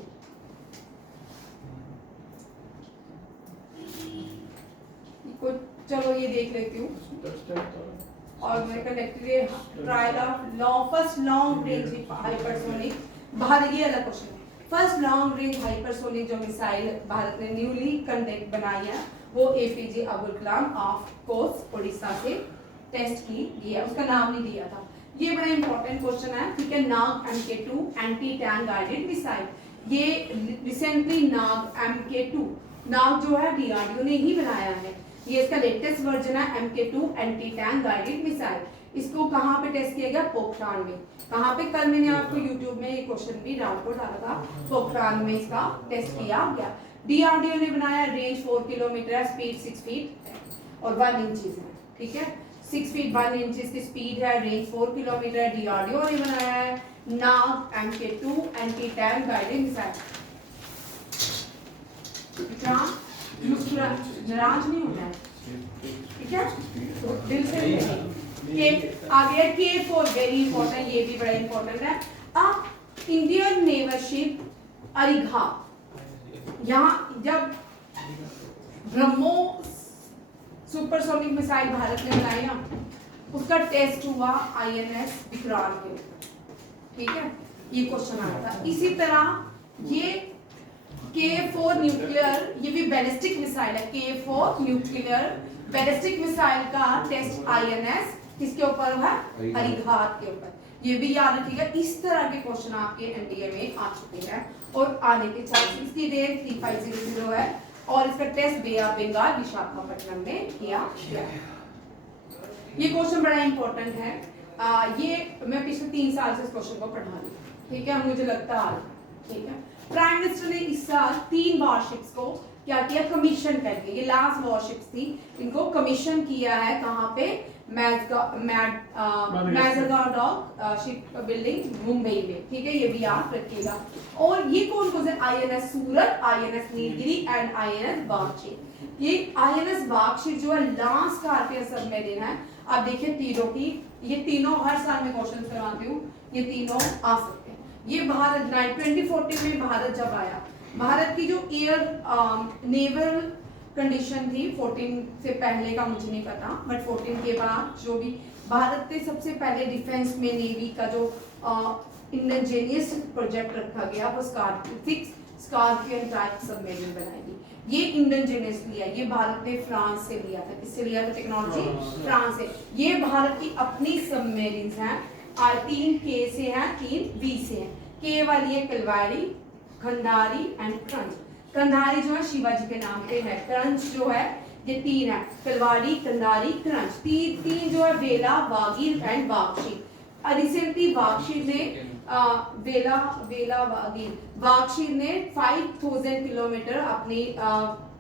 चलो ये देख लेती हूँ। और मैं conducted trial of first long range hypersonic, Bharat ये अलग क्वेश्चन है। फर्स्ट लॉन्ग रेंज हाइपरसोनिक जो मिसाइल भारत ने न्यूली कंडक्ट बनाई है वो APJ Abdul Kalam of course Orissa से टेस्ट की गई है, उसका नाम नहीं दिया था। ये बड़ा इंपॉर्टेंट क्वेश्चन है, ठीक है। नाग MK2 anti tank guided missile, ये रिसेंटली नाग MK2, नाग जो है DRDO ने ही बनाया है। ये इसका लेटेस्ट वर्जन है MK2 anti tank guided missile. इसको कहाँ पे टेस्ट किया गया? पोखरान में। कहाँ पे? कल मैंने आपको YouTube में ये क्वेश्चन भी डाउट को डाला था, पोखरान में इसका टेस्ट किया गया। DRDO ने बनाया, रेंज 4 किलोमीटर है, स्पीड 6 फीट और 1 इंचेस है, ठीक है। 6 फीट 1 इंचेस की स्पीड है, रेंज 4 किलोमीटर है। DRDO ने बनाया है नाग MK2 anti tank guided missile. नाराज नहीं होना है, ठीक है, तो दिल से के आगे K4 वेरी इंपॉर्टेंट, ये भी बड़ा इंपॉर्टेंट है। अब इंडियन नेवल शिप अरिघा, यहाँ जब ब्रह्मोस सुपरसोनिक मिसाइल भारत ने बनाई ना, उसका टेस्ट हुआ INS विक्रांत के ऊपर, ठीक है, ये क्वेश्चन आया था। इसी तरह ये K4 न्यूक्लियर, ये भी बैलिस्टिक मिसाइल है। K4 न्यूक्लियर बैलिस्टिक मिसाइल का टेस्ट INS किसके ऊपर हुआ? अरिघात के ऊपर। ये भी याद रखिएगा, इस तरह के क्वेश्चन आपके एनडीए में आ चुके हैं और आने के चांसेस। इसकी रेट 3500 है और इसका test bay of Bengal Visakhapatnam में किया गया। ये क्वेश्चन बड़ा इंपॉर्टेंट है। ये मैं पिछले 3 साल से इस क्वेश्चन को पढ़ा रही हूँ, ठीक है, मुझे लगता है, ठीक है। प्राइम मिनिस्टर ने इस साल 3 वॉरशिप्स को क्या किया? कमीशन करके। ये लास्ट वॉरशिप्स थी, इनको कमीशन किया है। कहाँ पे? मैजागाडॉक शिप बिल्डिंग मुंबई में, ठीक है, ये भी याद रखिएगा। और ये कौन कौन से? INS Surat, INS Nilgiri and INS Vagsheer. ये INS वागशीर जो है लास्ट भारतीय सबमरीन है। आप देखिए तीनों की, ये तीनों हर साल में क्वेश्चन करवाती हूँ, ये तीनों आ सकते हैं। ये भारत 2014 में भारत जब आया, भारत की जो एयर नेवल कंडीशन थी 14 से पहले का मुझे नहीं पता, बट 14 के बाद जो भी भारत ने सबसे पहले डिफेंस में नेवी का जो इंडिजीनियस प्रोजेक्ट रखा गया वो स्कॉर्पियन टाइप सबमरीन बनाएगी। ये इंडिजीनियस लिया, ये भारत ने फ्रांस से लिया था। किससे लिया था टेक्नोलॉजी? फ्रांस से। ये भारत की अपनी सबमरीन्स हैं, 3 K से हैं, 3 V से हैं। K वाली है कलवारी, खंडारी एंड क्रंच। कंधारी जो है शिवाजी के नाम पे है, क्रंच जो है ये 3 है, कलवाड़ी, कंधारी, क्रंच। तीन जो है वेला, वागीर एंड वागशीर। रिसेंटली वागशीर ने वागशीर ने 5000 किलोमीटर अपनी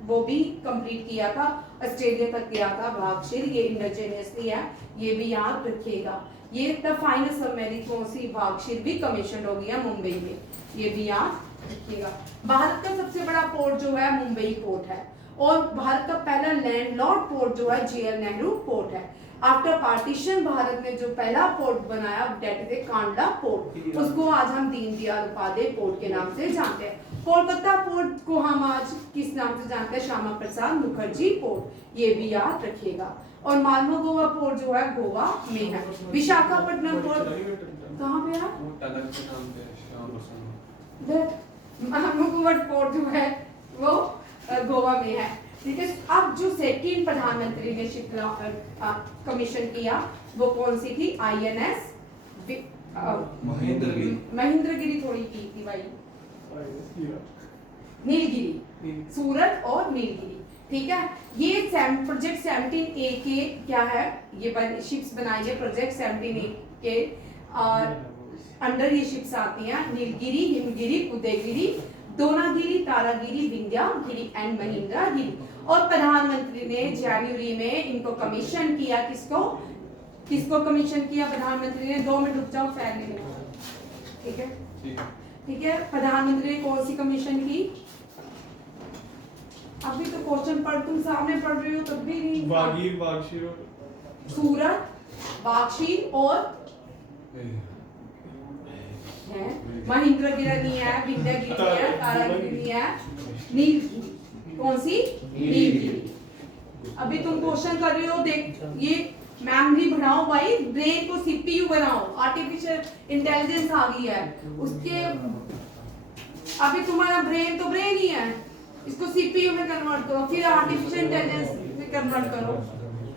वो भी कंप्लीट किया था, ऑस्ट्रेलिया तक गया था वागशीर। ये इंडिजीनियसली है, ये भी याद रखिएगा। ये द फाइनल सबमरीन कौन सी? वागशीर भी कमीशन हो गया मुंबई में, ये भी याद रखिएगा। भारत का सबसे बड़ा पोर्ट जो है मुंबई पोर्ट है और भारत का पहला लैंडलॉर्ड पोर्ट जो है JL नेहरू पोर्ट है। आफ्टर पार्टीशन भारत ने जो पहला पोर्ट बनाया दैट इज कांडला पोर्ट, उसको आज हम दीनदयाल उपाध्याय पोर्ट के नाम से जानते हैं। कोलकाता पोर्ट को हम आज किस नाम से जानते हैं? श्यामा प्रसाद मुखर्जी पोर्ट, ये भी याद रखिएगा। और मालवा गोवा पोर्ट जो है गोवा में है। विशाखापट्टनम पोर्ट कहाँ पे है? पोर्ट जो है वो गोवा में है, ठीक है। अब जो सेकंड प्रधानमंत्री ने शिप कमीशन किया वो कौन सी थी? INS महेंद्रगिरी थोड़ी की थी भाई, नीलगिरी, सूरत और नीलगिरी, ठीक है। ये प्रोजेक्ट 17A के क्या है? ये शिप्स बनाई है प्रोजेक्ट 17A के अंडर ये शिप्स आती हैं। नीलगिरी, हिमगिरी, उदयगिरी, दोनागिरी, तारागिरी, विंध्यागिरी एंड महेंद्रगिरी। और प्रधानमंत्री ने जनवरी में इनको कमीशन किया। किसको कमीशन किया प्रधानमंत्री ने? 2 मिनट रुक जाओ, फैन नहीं लगा, ठीक है, ठीक है। प्रधानमंत्री ने कौन सी कमीशन की? अभी तो क्वेश्चन पढ़, तुम सामने पढ़ रहे हो तब भी नहीं। वागीर, वागशीर, सूरत, वागशीर और है महेंद्रगिरी नहीं है, विंध्यागिरी नहीं है, तारागिरी नहीं है, नीलगिरी। कौन सी? नीलगिरी। अभी तुम क्वेश्चन कर रहे हो, देख ये मेमोरी बढ़ाओ भाई, ब्रेन को CPU बनाओ। आर्टिफिशियल इंटेलिजेंस आ गई है उसके, अभी तुम्हारा ब्रेन तो ब्रेन ही है, इसको CPU में कन्वर्ट करो, फिर आर्टिफिशियल इंटेलिजेंस में कन्वर्ट करो,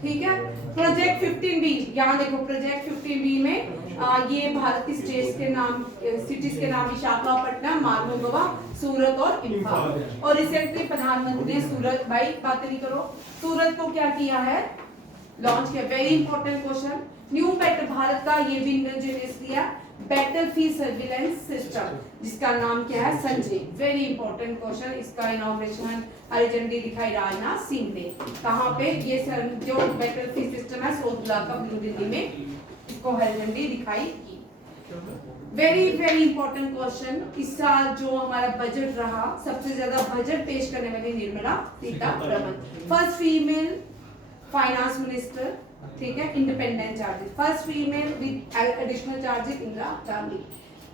ठीक है। प्रोजेक्ट 15B, यहाँ देखो प्रोजेक्ट 15B में ये भारत की स्टेट्स के नाम, सिटीज के नाम विशाखापट्टनम, मालगोवा, सूरत और इम्फाल। और रिसेंटली प्रधानमंत्री ने सूरत, भाई बातें नहीं करो, सूरत को क्या किया है, लॉन्च किया। Very important question. New battle, Bharat का ये भी इंडिजिनियस लिया, बैटलफील्ड सर्विलेंस सिस्टम, जिसका नाम क्या है, संजय। Very important question. इसका इनॉग्रेशन हरी झंडी दिखाई राजनाथ सिंह ने। कहाँ पे, ये जो बैटलफील्ड सिस्टम है, 16 का न्यू दिल्ली में इसको हरी झंडी दिखाई की। Very very important question. इस साल जो हमारा बजट रहा, सबसे ज्यादा बजट पेश करने वाली Nirmala Sitharaman, first female finance minister, ठीक है, independent charges, first female with additional charges Indira Gandhi.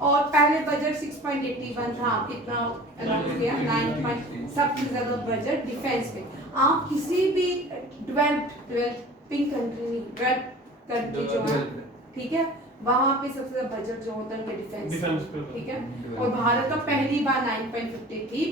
और पहले बजट 6.81 था, कितना अनाउंस किया, 9. सबसे ज्यादा बजट डिफेंस में। आप किसी भी डेवलपिंग कंट्री जो है, ठीक है, वहां पे सबसे ज्यादा बजट जो होता है उनके डिफेंस, ठीक है। और भारत का पहली बार 9.53,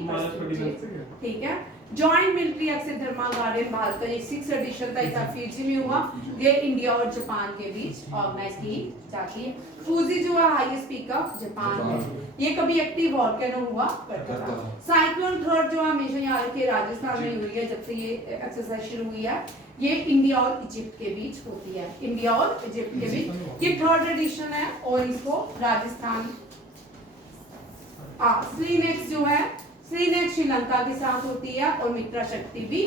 ठीक है। जॉइंट मिलिट्री एक्शन धर्मा गार्डन, भारत का ये 6th एडिशन था, इस फिजी में हुआ। ये इंडिया और जापान के बीच ऑर्गेनाइज की जाती है। फूजी जो है हाईएस्ट पीक ऑफ जापान है, ये कभी एक्टिव वॉल्केनो हुआ करता था। साइक्लोन थर्ड जो हमेशा यहाँ के राजस्थान में हुई है, जब से ये एक्सरसाइज शुरू हुई है, ये इंडिया और इजिप्ट के बीच होती है, इंडिया और इजिप्ट के बीच। ये 3rd एडिशन है और इसको राजस्थान, श्रीनेक्स जो है, श्रीनेक्स श्रीलंका के साथ होती है और मित्रा शक्ति भी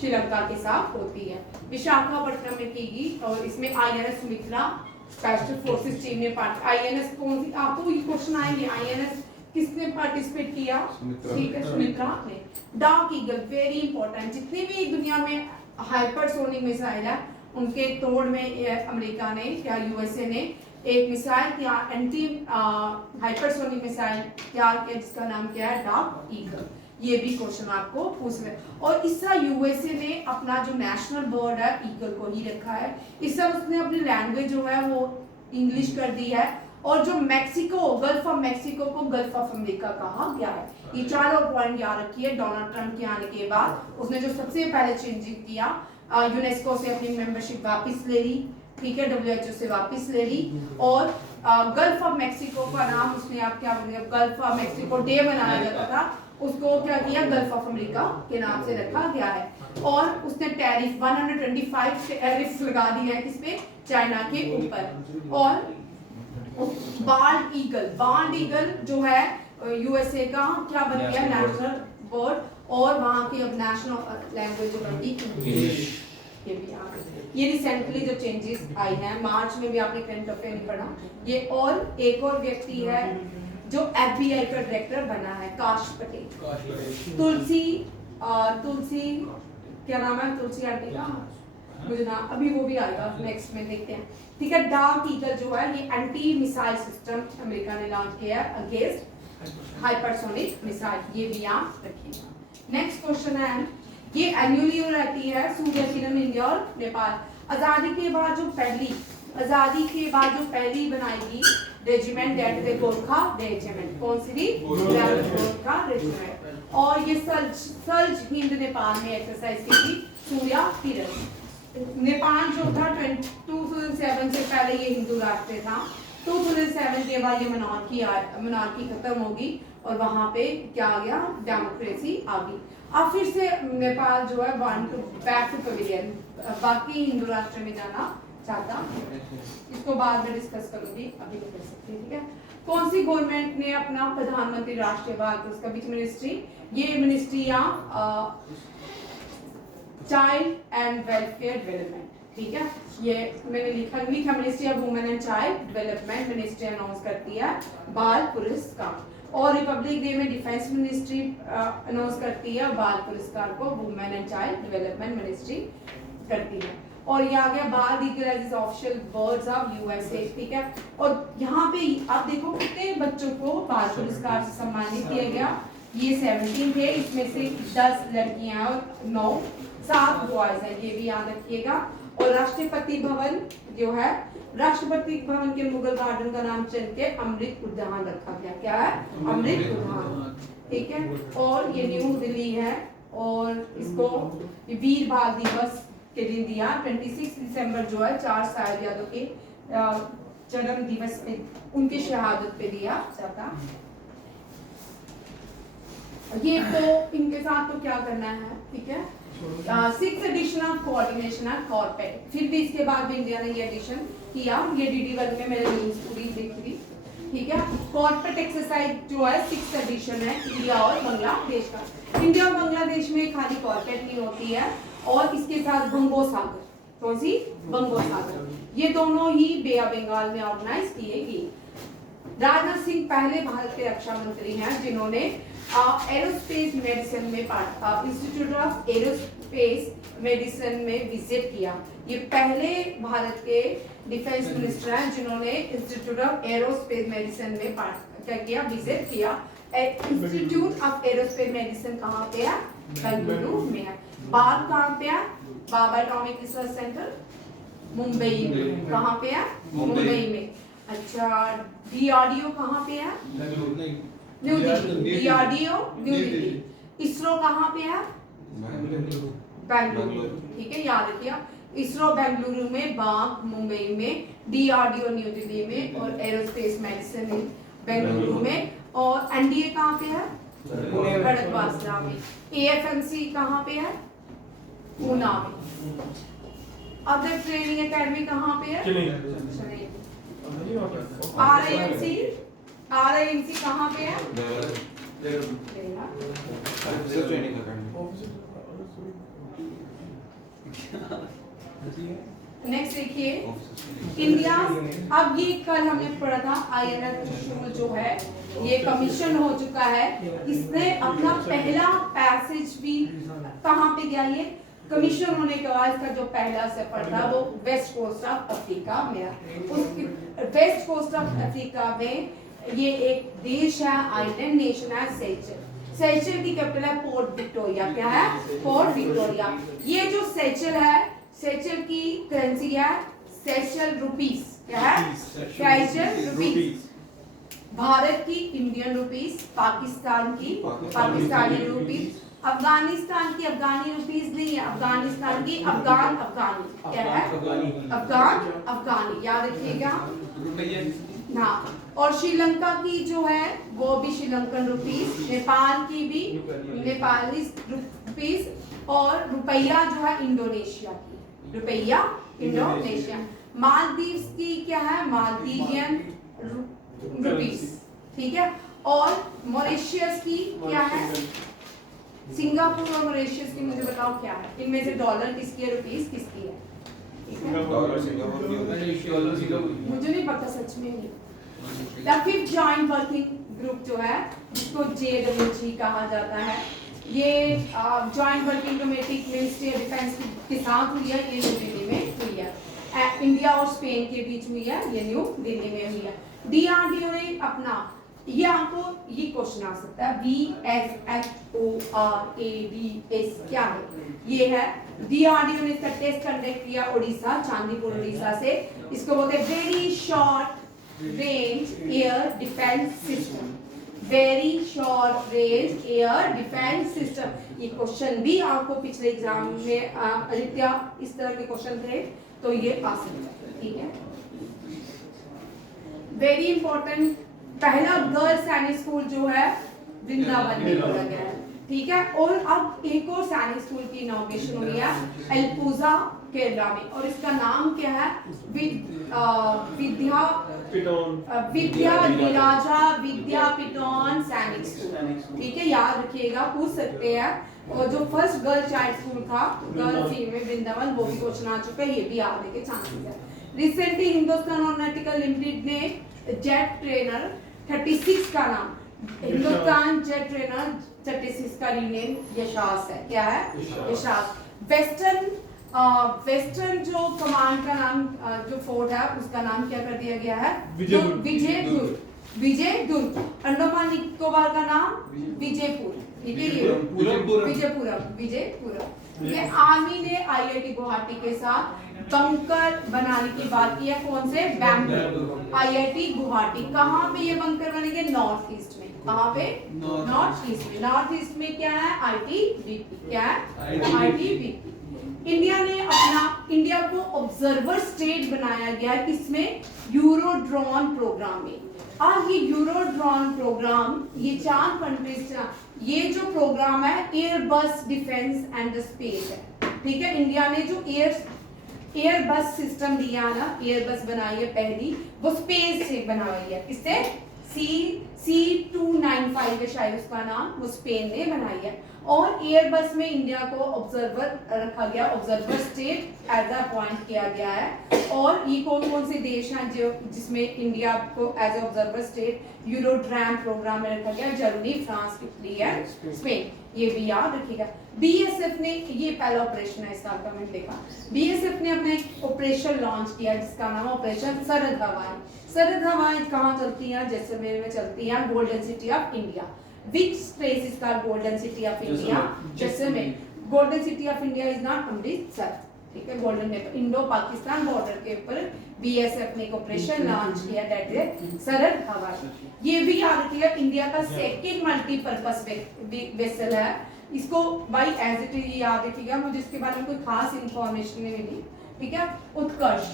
श्रीलंका के साथ होती है। विशाखापट्टनम में की गई और इसमें INS Sumitra special forces team ने INS कौन सी, आपको ये क्वेश्चन आएंगे, INS किसने पार्टिसिपेट किया, ठीक है, सुमित्रा ने। डार्क ईगल वेरी इंपॉर्टेंट, जितने भी दुनिया में हाइपरसोनिक मिसाइल है, उनके तोड़ में अमेरिका ने या USA ने एक मिसाइल क्या, एंटी हाइपरसोनिक मिसाइल तैयार किया, जिसका नाम क्या है, डार्क ईगल। ये भी क्वेश्चन आपको पूछ में। और इस साल USA ने अपना जो नेशनल बर्ड है, ईगल को ही रखा है। इस साल उसने अपनी लैंग्वेज जो है वो इंग्लिश कर दी है। और जो मैक्सिको, गल्फ ऑफ मैक्सिको को गल्फ ऑफ अमेरिका कहा गया है। ये चारों पॉइंट याद रखिए। डोनाल्ड ट्रंप के आने के बाद उसने जो सबसे पहले चेंजिंग किया, यूनेस्को से अपनी मेंबरशिप वापस ले ली, ठीक है, WHO से वापस ले ली। और गल्फ ऑफ मैक्सिको का नाम उसने, आप क्या बोलेंगे, गल्फ ऑफ मैक्सिको डे बनाया जाता था, उसको क्या किया, गल्फ ऑफ अमेरिका के नाम से रखा गया है। और उसने टैरिफ 125 टैरिफ लगा दिया है, किस पे, चाइना के ऊपर। और बाल्ड ईगल जो है USA का क्या बन गया, नेशनल बर्ड, और वहाँ की अब नेशनल लैंग्वेज जो बन गई इंग्लिश। ये भी ये रिसेंटली जो चेंजेस आई हैं, मार्च में भी आपने करंट अफेयर नहीं पढ़ा ये। और एक और व्यक्ति है जो FBI का डायरेक्टर बना है, काश पटेल। तुलसी क्या नाम है, तुलसी आंटी का, मुझे ना अभी वो भी आएगा नेक्स्ट में, देखते हैं, ठीक है। डार्क ईगल जो है, ये एंटी मिसाइल सिस्टम अमेरिका ने लॉन्च किया है अगेंस्ट हाइपरसोनिक मिसाइल, ये भी याद रखिएगा। नेक्स्ट क्वेश्चन है, ये एनुअली रहती है सूर्य किरण इंडिया और नेपाल। आजादी के बाद जो पहली बनाई regiment, that is Gorkha regiment. कौन सी थी, गोरखा रेजिमेंट। और ये सल्ज हिंद नेपाल में एक्सरसाइज की थी सूर्या किरण। नेपाल जो था 2007 से पहले ये हिंदू राष्ट्र था। 2007 के बाद ये मोनार्की खत्म होगी और वहां पे क्या आ गया, डेमोक्रेसी आ गई। अब फिर से नेपाल जो है बैक टू पवेलियन, बाकी हिंदू राष्ट्र में जाना चाहता है। इसको बाद में डिस्कस करूंगी, अभी नहीं कर सकती, ठीक है। कौन सी गवर्नमेंट ने अपना प्रधानमंत्री राष्ट्रीय बाल पुरस्कार, विच मिनिस्ट्री, ये मिनिस्ट्री या चाइल्ड एंड वेलफेयर डेवलपमेंट, ठीक है। ये मैंने लिखा ministry of women and child development ministry announce करती है बाल पुरस्कार। और रिपब्लिक डे में डिफेंस मिनिस्ट्री अनाउंस करती है बाल पुरस्कार को, women and child development ministry करती है। और ये आ गया bald eagle as official birds of USA, ठीक है। और यहाँ पे आप देखो कितने बच्चों को बाल पुरस्कार से सम्मानित किया गया, ये 17 थे, इसमें से 10 लड़कियां और 7 बॉयज हैं, ये भी याद रखिएगा। और राष्ट्रपति भवन जो है, राष्ट्रपति भवन के मुगल गार्डन का नाम चल के अमृत उद्यान रखा गया। क्या है, अमृत उद्यान, ठीक है। और ये न्यू दिल्ली है और इसको वीर बाल दिवस के दिन दिया। 26 दिसंबर जो है 4 साहिबजादों के जन्म दिवस पे उनकी शहादत पे दिया जाता। ये तो इनके साथ तो क्या करना है, ठीक है। 6th edition of coordination of CORPAT, फिर भी इसके बाद भी इंडिया ने ये एडिशन किया। ये DD1 में मैंने न्यूज़ पूरी देखी थी, ठीक है। कॉर्पेट एक्सरसाइज जो है 6th एडिशन है इंडिया और बांग्लादेश का। इंडिया और बांग्लादेश में खाली कॉर्पेट नहीं होती है, और इसके साथ बंगोसागर, कौन सी, बंगोसागर, ये दोनों ही बे ऑफ बंगाल में ऑर्गेनाइज किए गए। राजनाथ सिंह पहले भारत के रक्षा मंत्री हैं जिन्होंने एरोस्पेस मेडिसिन में इंस्टीट्यूट ऑफ एरोस्पेस मेडिसिन में विजिट किया। ये पहले भारत के डिफेंस मिनिस्टर हैं जिन्होंने इंस्टीट्यूट ऑफ एरोस्पेस मेडिसिन में क्या किया, विजिट किया। इंस्टीट्यूट ऑफ एरोस्पेस मेडिसिन कहाँ पे है, बेंगलुरु में है। बाग कहाँ पे है, बाबा एटॉमिक रिसर्च सेंटर मुंबई में, कहाँ पे है, मुंबई में। अच्छा, DRDO कहाँ पे है, new Delhi, DRDO new Delhi. ISRO कहाँ पे है, बेंगलुरु, ठीक है, याद रखिए। इसरो बेंगलुरु में, बाग मुंबई में, DRDO न्यू दिल्ली में, और एरोस्पेस मेडिसिन बेंगलुरु में। और NDA कहाँ पे है, खड़गवासला में। AFMC कहाँ पे है, पूना में। अदर ट्रेनिंग एकेडमी कहाँ पे है, RIMC कहाँ पे है, नेक्स्ट देखिए इंडिया। अब ये कल हमने पढ़ा था INF त्रिशूल जो है ये कमीशन हो चुका है। इसने अपना पहला पैसेज भी कहाँ पे दिया, ये कमीशन होने के बाद इसका जो पहला सफर था वो वेस्ट कोस्ट ऑफ अफ्रीका में। उस वेस्ट कोस्ट ऑफ अफ्रीका में ये एक देश है, आइलैंड नेशन है, सेशल। सेशल की कैपिटल है पोर्ट विक्टोरिया। क्या है, पोर्ट विक्टोरिया। ये जो सेशल है, सेशल की करेंसी है सेशल रुपीस। क्या है, सेशल रुपीस। भारत की इंडियन रुपीस, पाकिस्तान की पाकिस्तानी रुपीस, अफगानिस्तान की अफगानी रुपीस नहीं है, अफगानिस्तान की अफगानी। क्या है, अफगानी, याद रखिएगा। हाँ, और श्रीलंका की जो है वो भी श्रीलंकन रुपीस, नेपाल की भी नेपाली रुपीस, और रुपया जो है इंडोनेशिया की, रुपया इंडोनेशिया। मालदीव्स की क्या है, मालदीवियन रुपीस, ठीक है। और मॉरिशस की क्या है, सिंगापुर और मॉरिशस की मुझे बताओ क्या है, इनमें से डॉलर किसकी है, रुपीस किसकी है, मुझे नहीं पता सच में नहीं। The 5th joint working group जो है जिसको JWG कहा जाता है, ये joint working committee ministry of defence के साथ हुई है, ये न्यू दिल्ली में हुई है। इंडिया और स्पेन के बीच हुई है, ये न्यू दिल्ली में हुई है। DRDO ने अपना, ये आपको ये क्वेश्चन आ सकता है, VSHORADS क्या है, ये है। DRDO ने इसका टेस्ट कंडक्ट किया उड़ीसा, चांदीपुर उड़ीसा से। इसको बोलते हैं very short range air defence system, very short range air defence system. ये क्वेश्चन भी आपको पिछले एग्जाम में आदित्य इस तरह के क्वेश्चन थे तो ये आ सकता है, ठीक है। वेरी इंपॉर्टेंट, पहला गर्ल्स सैनिक स्कूल जो है वृंदावन में खोला गया है, ठीक है। और अब एक और सैनिक स्कूल की इनॉग्रेशन हुई है एलपूजा केरला में, और इसका नाम क्या है, विद्यागिराजा विद्यापीठन सैनिक स्कूल, ठीक है, याद रखिएगा, पूछ सकते हैं। और जो फर्स्ट गर्ल चाइल्ड स्कूल था गर्ल फील्ड में वृंदावन, वो भी क्वेश्चन आ चुका है, ये भी आने के चांसेस है। रिसेंटली हिंदुस्तान एरोनॉटिकल लिमिटेड ने जेट ट्रेनर 36 का नाम, हिंदुस्तान जेट ट्रेनर 36 का रीनेम यशास है। क्या है, यशास। वेस्टर्न जो कमांड का नाम जो फोर्ट है उसका नाम क्या कर दिया गया है, विजयदुर्ग। अंडमान निकोबार का नाम विजयपुर, ठीक है, ये विजयपुरम। ये आर्मी ने IIT गुवाहाटी के साथ बंकर बनाने की बात की है, कौन से, बैंबू। IIT गुवाहाटी कहाँ पे ये बंकर बनेंगे, नॉर्थ ईस्ट में। कहाँ पे, नॉर्थ ईस्ट में। नॉर्थ ईस्ट में क्या है, ITBP। क्या है, ITBP। इंडिया को ऑब्जर्वर स्टेट बनाया गया है किसमें, यूरोड्रॉन प्रोग्राम में। अब ये यूरोड्रॉन प्रोग्राम, ये 4 कंट्रीज, ये जो प्रोग्राम है एयरबस डिफेंस एंड स्पेस है, ठीक है। इंडिया ने जो एयरबस सिस्टम दिया ना, एयरबस बनाई है पहली, वो स्पेस से बनाई है, किससे, C295 है शायद उसका नाम, वो स्पेन ने बनाई है। और एयरबस में इंडिया को ऑब्जर्वर रखा गया, observer state as a point किया गया है। और ये कौन कौन से देश हैं जो जिसमें इंडिया को as a observer state Eurodrone programme में रखा गया, Germany, France, Italy and Spain, ये भी याद रखिएगा। बीएसएफ ने, ये पहला ऑपरेशन है इसका, कमेंट देखा, बीएसएफ ने अपना एक ऑपरेशन लॉन्च किया जिसका नाम ऑपरेशन सरहद हवाएं। सरहद हवाएं कहाँ चलती हैं, जैसलमेर में चलती हैं, golden city of India. Which place is called Golden City of India? Jaisalmer. Golden City of India is not Amritsar, ठीक है। गोल्डन इंडो पाकिस्तान बॉर्डर के ऊपर बीएसएफ ने एक ऑपरेशन लॉन्च किया, दैट इज सरहद हवाएं। ये भी याद रखिएगा, इंडिया का सेकंड मल्टीपर्पस वेसल है। इसको बाई एज इट इज याद रखिएगा, मुझे इसके बारे में कोई खास इंफॉर्मेशन नहीं मिली, ठीक है। उत्कर्ष,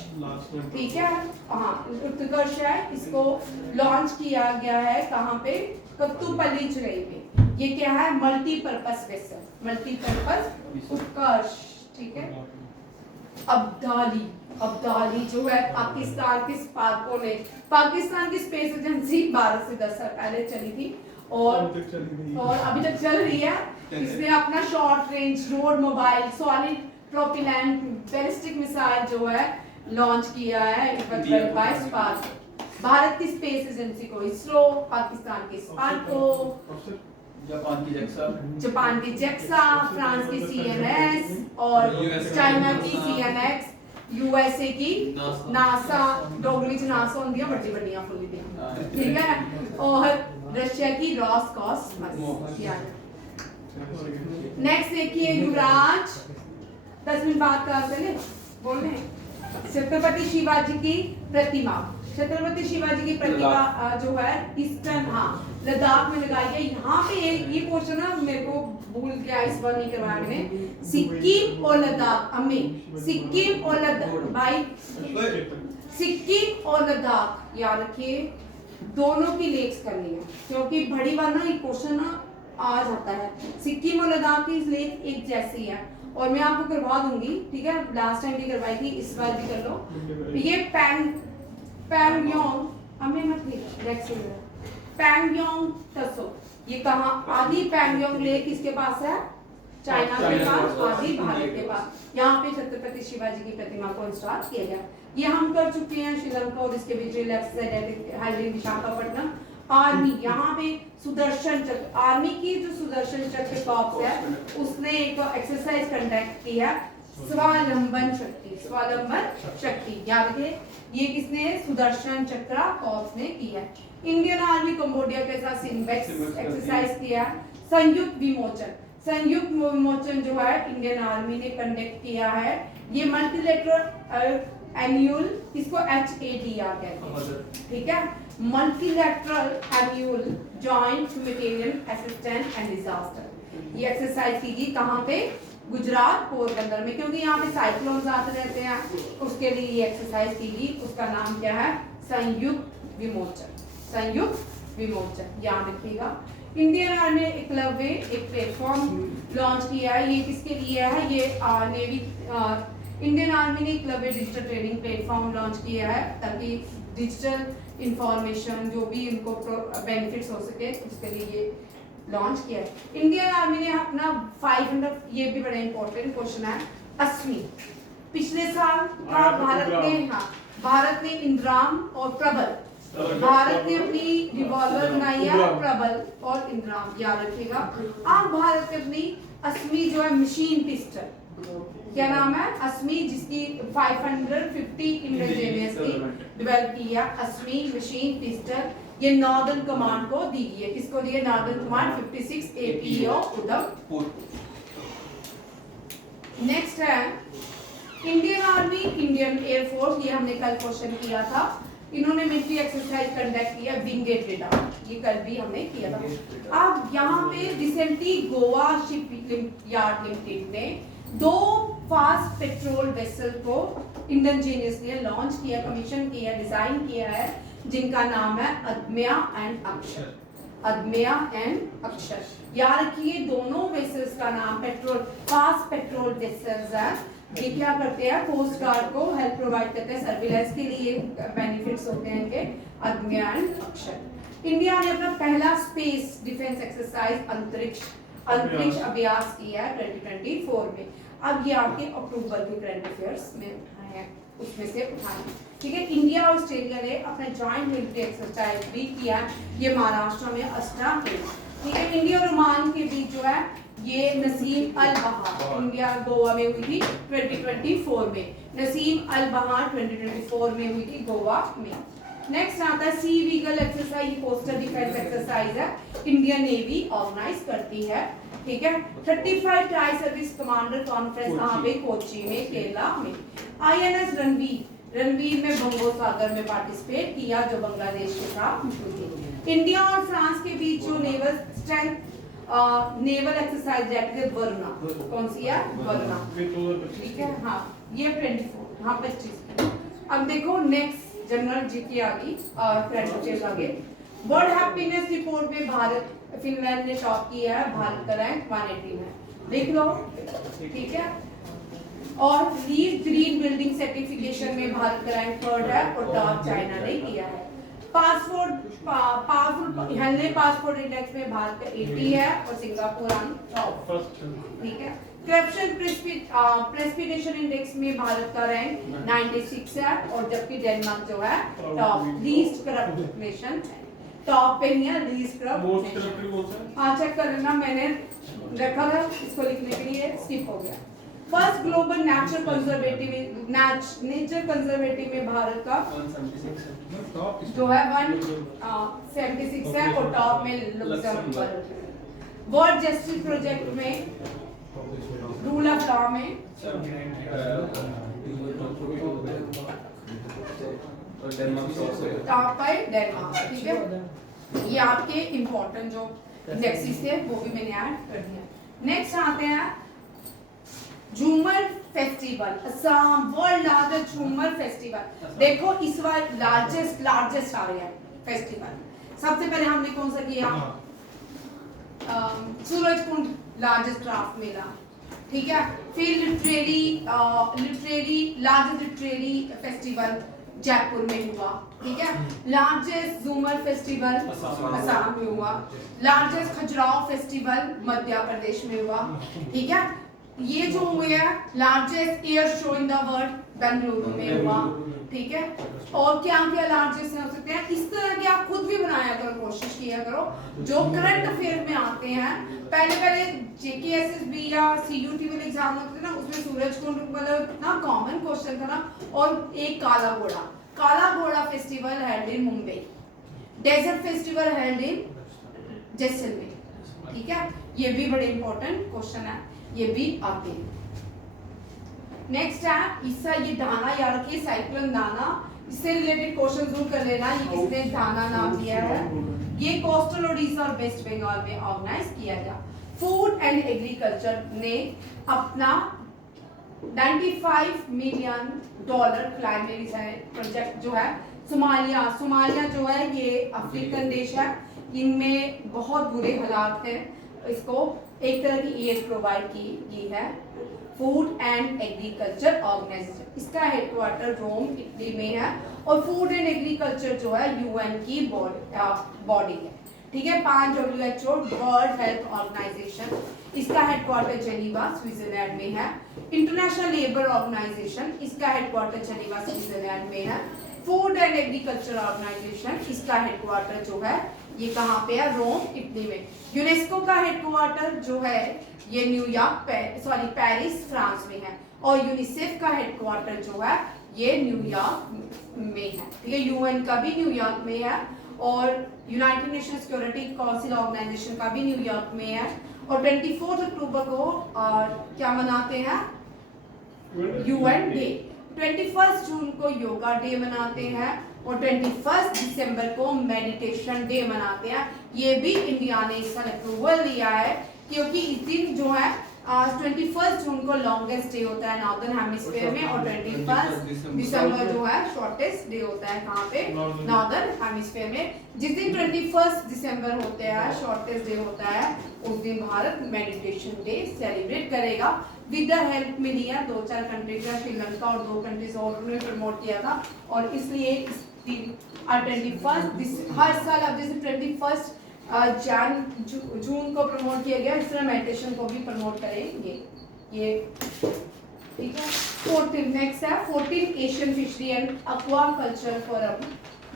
ठीक है, हाँ उत्कर्ष है, इसको लॉन्च किया गया है कहाँ पे, कत्तुपल्ली चेन्नई में। ये क्या है, मल्टीपर्पस वेसल, मल्टीपर्पस उत्कर्ष, ठीक है। अब्दाली जो है पाकिस्तान के स्पार्को ने, पाकिस्तान की स्पेस एजेंसी भारत से 10 साल पहले चली थी और अभी तक चल रही है। इसने अपना short range road mobile solid propellant ballistic missile जो है लॉन्च किया है बाय स्पार्को। भारत की स्पेस एजेंसी को इसरो, पाकिस्तान की स्पार्को, जापान की जेक्सा, फ्रांस की सीएनएस और चाइना की सीएनएक्स, यूएसए की नासा, डोगरी च नासा होंदियां बड़ी बड़ियां फुल्ली दियां, ठीक है, और रशिया की रॉसकॉस्मोस। नेक्स्ट देखिए युवराज, 10 मिनट बाद का चले बोल रहे हैं। छत्रपति शिवाजी की प्रतिमा, छत्रपति शिवाजी की प्रतिमा जो है ईस्टर्न, हाँ लद्दाख में लगाई है। यहाँ पे ये क्वेश्चन ना मेरे को भूल गया, इस बार नहीं करवाया मैंने। सिक्किम और लद्दाक, अम्मी सिक्किम और लद्दाख भाई, सिक्किम और लद्दाख याद रखिए, दोनों की लेक्स करनी है, क्योंकि बड़ी बार ना ये क्वेश्चन ना आ जाता है। सिक्किम और लद्दाख की लेक एक जैसी है और मैं आपको करवा दूंगी, ठीक है। लास्ट टाइम भी करवाई थी, इस बार भी कर लो। ये पैंगयोंग, हमें मत लिखो, पैंगयोंग तसो, ये कहाँ, आदि पैंगयोंग लेक किसके पास है, चाइना के पास, आदि भारत के पास। यहाँ पे छत्रपति शिवाजी की प्रतिमा को इंस्टॉल किया गया। ये हम कर चुके हैं श्रीलंका और इसके बीच left side highway Visakhapatnam. Army, यहाँ पे सुदर्शन चक्र, आर्मी की जो सुदर्शन चक्र कॉर्प्स है उसने एक एक्सरसाइज कंडक्ट किया, स्वावलंबन शक्ति, स्वावलंबन शक्ति याद रखिए, ये किसने, सुदर्शन चक्र कॉर्प्स ने किया। इंडियन आर्मी कंबोडिया के साथ सिम्बेक्स एक्सरसाइज किया। संयुक्त विमोचन, संयुक्त विमोचन जो है इंडियन आर्मी ने कंडक्ट किया है। ये मल्टीलेटरल एन्यूअल, इसको HADR कहते हैं, ठीक है, multilateral annual joint humanitarian assistance and disaster. ये एक्सरसाइज की गई कहाँ पे, गुजरात पोरबंदर में, क्योंकि यहाँ पे साइक्लोन्स आते रहते हैं, उसके लिए ये एक्सरसाइज की गई। उसका नाम क्या है, संयुक्त विमोचन, संयुक्त विमोचन याद रखिएगा। इंडियन आर्मी ने एकलव्य एक प्लेटफॉर्म लॉन्च किया है, ये किसके लिए है, ये नेवी, इंडियन आर्मी ने Eklavya digital training platform launch किया है ताकि डिजिटल इंफॉर्मेशन जो भी उनको बेनिफिट्स हो सके, उसके लिए ये लॉन्च किया है। इंडियन आर्मी ने अपना 500, ये भी बड़ा इंपॉर्टेंट क्वेश्चन है, 80 पिछले साल का भारत ने इंद्राम और प्रबल, भारत ने अपनी रिवॉल्वर बनाई है, प्रबल और इंद्राम याद रखिएगा। अब भारत ने अपनी 80 जो है मशीन पिस्टल, क्या नाम है, अस्मी, जिसकी 550 इंडिजीनियसली डेवलप की है, अस्मी मशीन पिस्टल। ये नॉर्दर्न कमांड को दी गई है, किसको दी है, northern command 56 APO Udhampur. Next है इंडियन आर्मी, इंडियन एयरफोर्स, ये हमने कल क्वेश्चन किया था। इन्होंने मिलिट्री एक्सरसाइज कंडक्ट किया, विंगेट रेडार, ये कल भी हमने किया था। अब यहाँ पे recently Goa ship yard limited ने 2 फास्ट पेट्रोल वेसल को इंडिजीनियसली लॉन्च किया, कमीशन किया, डिजाइन किया है, जिनका नाम है अदम्या एंड अक्षर। अदम्या एंड अक्षर, याद रखिए दोनों वेसल्स का नाम पेट्रोल, फास्ट पेट्रोल वेसल्स है। ये क्या करते हैं, कोस्ट गार्ड को हेल्प प्रोवाइड करते हैं, सर्विलेंस के लिए बेनिफिट्स होते हैं इनके, अदम्या एंड अक्षर। इंडिया ने अपना पहला स्पेस डिफेंस एक्सरसाइज अंतरिक्ष अभ्यास किया है 2024 में। अब ये आपके अक्टूबर के करंट अफेयर्स में उठाए हैं, उसमें से उठाए, ठीक है। इंडिया और ऑस्ट्रेलिया ने अपना जॉइंट मिलिट्री एक्सरसाइज भी किया, ये महाराष्ट्र में अस्त्रा में, ठीक है। इंडिया और ओमान के बीच जो है ये नसीम अल बहार, इंडिया गोवा में हुई थी 2024 में, नसीम अल बहार 2024 में हुई थी गोवा में। नेक्स्ट आता है Sea Vigil exercise, coastal defence exercise है, इंडियन नेवी ऑर्गेनाइज करती है, ठीक है। 35 ट्राई सर्विस कमांडर कॉन्फ्रेंस कहाँ पे, कोची में, केरला में। INS रणवीर में बंगोसागर में पार्टिसिपेट किया, जो बांग्लादेश के साथ हुई। इंडिया और फ्रांस के बीच जो नेवल स्ट्रेंथ नेवल एक्सरसाइज है वरुणा, कौन सी है, वरुणा, ठीक है। हाँ ये 24, हाँ 25। अब देखो नेक्स्ट जनरल जीके आ गई, करंट अफेयर्स आ गए। वर्ल्ड हैप्पीनेस रिपोर्ट में भारत, फिनलैंड ने टॉप किया है, भारत का रैंक 180 है, देख लो, ठीक है। और लीड ग्रीन बिल्डिंग सर्टिफिकेशन में भारत का रैंक 3rd है, और टॉप चाइना ने किया है। पावरफुल हेल्दी पासपोर्ट इंडेक्स में भारत का 80 है, और सिंगापुर टॉप, ठीक है। करप्शन प्रेसिपिटेशन इंडेक्स में भारत का रैंक 96 है, और जबकि डेनमार्क जो है top least corrupt nation, top पे नहीं है, लीस्ट करप्ट। हाँ चेक कर लेना, मैंने रखा था इसको लिखने के लिए, स्किप हो गया। फर्स्ट ग्लोबल नेचर कंजर्वेटिव में भारत का जो है 176 है, और टॉप में लुक्समबर्ग। वर्ल्ड जस्टिस प्रोजेक्ट में रूल ऑफ लॉ में टॉप है डेनमार्क, ठीक है। ये आपके इंपॉर्टेंट जो इंडेक्सेस थे वो भी मैंने ऐड कर दिया। नेक्स्ट आते हैं झूमर फेस्टिवल, असम वर्ल्ड लार्जेस्ट झूमर फेस्टिवल। देखो इस बार लार्जेस्ट आ रहा है फेस्टिवल। सबसे पहले हमने कौन सा किया, सूरजकुंड लार्जेस्ट क्राफ्ट मेला, ठीक है। फिर लार्जेस्ट लिटरेरी फेस्टिवल जयपुर में हुआ, ठीक है। लार्जेस्ट झूमर फेस्टिवल असम में हुआ। लार्जेस्ट खजुराहो फेस्टिवल मध्य प्रदेश में हुआ, ठीक है। ये जो हुए हैं largest air show in the world Bengaluru में हुआ, ठीक है। और क्या क्या लार्जेस्ट हो सकते हैं, इस तरह के आप खुद भी बनाया करो, कोशिश किया करो जो करंट अफेयर में आते हैं। पहले JKSSB या CUT वाले एग्जाम होते थे ना, उसमें सूरजकुंड मतलब इतना कॉमन क्वेश्चन था ना, और एक काला घोड़ा festival held in Mumbai, desert festival held in Jaisalmer, ठीक है। ये भी बड़े इंपॉर्टेंट क्वेश्चन है, ये भी आते हैं। नेक्स्ट है इसका, ये दाना याद रखिए, साइक्लोन दाना, इससे रिलेटेड क्वेश्चन जरूर कर लेना, ये किसने दाना नाम दिया है। ये कोस्टल ओडिशा और वेस्ट बंगाल में ऑर्गेनाइज किया गया। फूड एंड एग्रीकल्चर ने अपना $95 मिलियन क्लाइमेट प्रोजेक्ट जो है, सोमालिया जो है ये अफ्रीकन देश है, इनमें बहुत बुरे हालात हैं, इसको एक तरह की एड प्रोवाइड की गई है। फूड एंड एग्रीकल्चर ऑर्गेनाइजेशन, इसका हेडक्वार्टर रोम इटली में है, और फूड एंड एग्रीकल्चर जो है UN की बॉडी है, ठीक है। 5 WHO वर्ल्ड हेल्थ ऑर्गेनाइजेशन, इसका हेडक्वार्टर जेनीवा स्विट्जरलैंड में है। इंटरनेशनल लेबर ऑर्गेनाइजेशन, इसका हेडक्वार्टर जेनीवा स्विट्जरलैंड में है। फूड एंड एग्रीकल्चर ऑर्गेनाइजेशन, इसका हेडक्वार्टर जो है ये कहाँ पे है, रोम इटली में। यूनेस्को का हेडक्वार्टर जो है ये पेरिस फ्रांस में है, और यूनिसेफ का हेडक्वार्टर जो है ये न्यूयॉर्क में है, ठीक है। UN का भी न्यूयॉर्क में है, और United Nation Security Council organisation का भी न्यूयॉर्क में है। और 24 अक्टूबर को क्या मनाते हैं, UN डे। 21 जून को योगा डे मनाते हैं, और 21 दिसंबर को मेडिटेशन डे मनाते हैं। ये भी इंडिया ने इसका अप्रूवल दिया है, क्योंकि इस दिन जो है 21 जून को लॉन्गेस्ट डे होता है नॉर्दर्न हेमिस्फीयर में, और 21 दिसंबर जो है शॉर्टेस्ट डे होता है कहाँ पे, नॉर्दर्न हेमिस्फीयर में। जिस दिन 21 दिसंबर होते हैं, शॉर्टेस्ट डे होता है, उस दिन भारत मेडिटेशन डे सेलिब्रेट करेगा। विद द हेल्प मिली है 2-4 कंट्री का, श्रीलंका और 2 कंट्रीज और उन्होंने प्रमोट किया था, और इसलिए इस दिन 21 हर साल अब जैसे 21 जून को प्रमोट किया गया, इस तरह मेडिटेशन को भी प्रमोट करेंगे ये, ठीक है। 14 नेक्स्ट है 14 Asian fishery and aqua culture forum,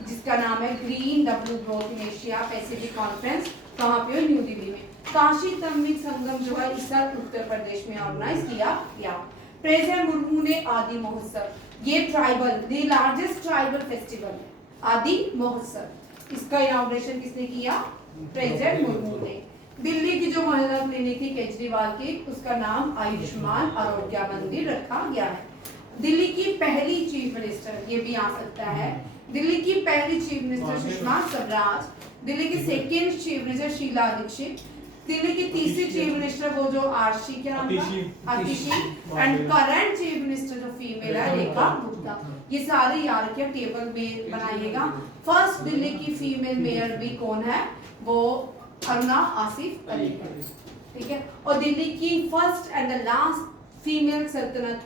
जिसका नाम है green W growth in Asia Pacific conference, कहाँ पे, न्यू दिल्ली में। काशी तमिल संगम जो है इस साल उत्तर प्रदेश में ऑर्गेनाइज किया गया। प्रेसिडेंट मुर्मू ने आदि महोत्सव, ये tribal the largest tribal festival है आदि महोत्सव, इसका इनॉग्रेशन किसने किया, प्रेसिडेंट मुर्मू ने। दिल्ली की जो मोहल्ला क्लिनिक थी केजरीवाल की, उसका नाम आयुष्मान आरोग्य मंदिर रखा गया है। दिल्ली की पहली चीफ मिनिस्टर, ये भी आ सकता है, दिल्ली की पहली चीफ मिनिस्टर सुषमा स्वराज, दिल्ली की second chief minister Sheila Dikshit, Delhi की तीसरी चीफ मिनिस्टर वो जो आरशी क्या नाम था, आतिशी, एंड करंट चीफ मिनिस्टर जो फीमेल है रेखा गुप्ता। ये सारे याद रखिए, टेबल में बनाइएगा। फर्स्ट दिल्ली की फीमेल मेयर भी कौन है, वो अरुणा आसिफ अली है, ठीक है। और दिल्ली की first and the last female सल्तनत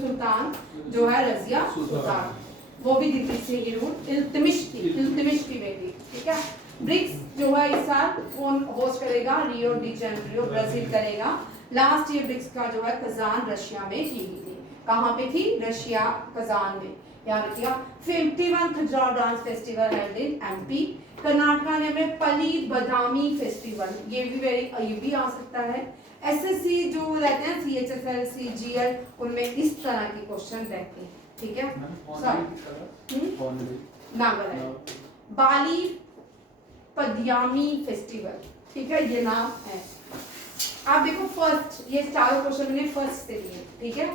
सुल्तान जो है रजिया सुल्तान, वो भी दिल्ली से ही रूट इल्तुतमिश की बेटी, ठीक है। ब्रिक्स जो है इस साल कौन होस्ट करेगा, रियो डी जेनेरियो ब्राजील करेगा। लास्ट ईयर ब्रिक्स का जो है कजान रशिया में की गई थी, कहाँ पे थी, रशिया कजान में, याद रखिएगा। 51 Khajuraho dance festival held in MP. Karnataka ने में पली बदामी फेस्टिवल, ये भी आ सकता है। एसएससी जो रहते हैं सीएचएसएल सीजीएल, उनमें इस तरह के क्वेश्चन रहते हैं, ठीक है। नागल है बाली पदियामी फेस्टिवल, ठीक है, ये नाम है। आप देखो फर्स्ट, ये चारों क्वेश्चन मैंने फर्स्ट से लिए, ठीक है।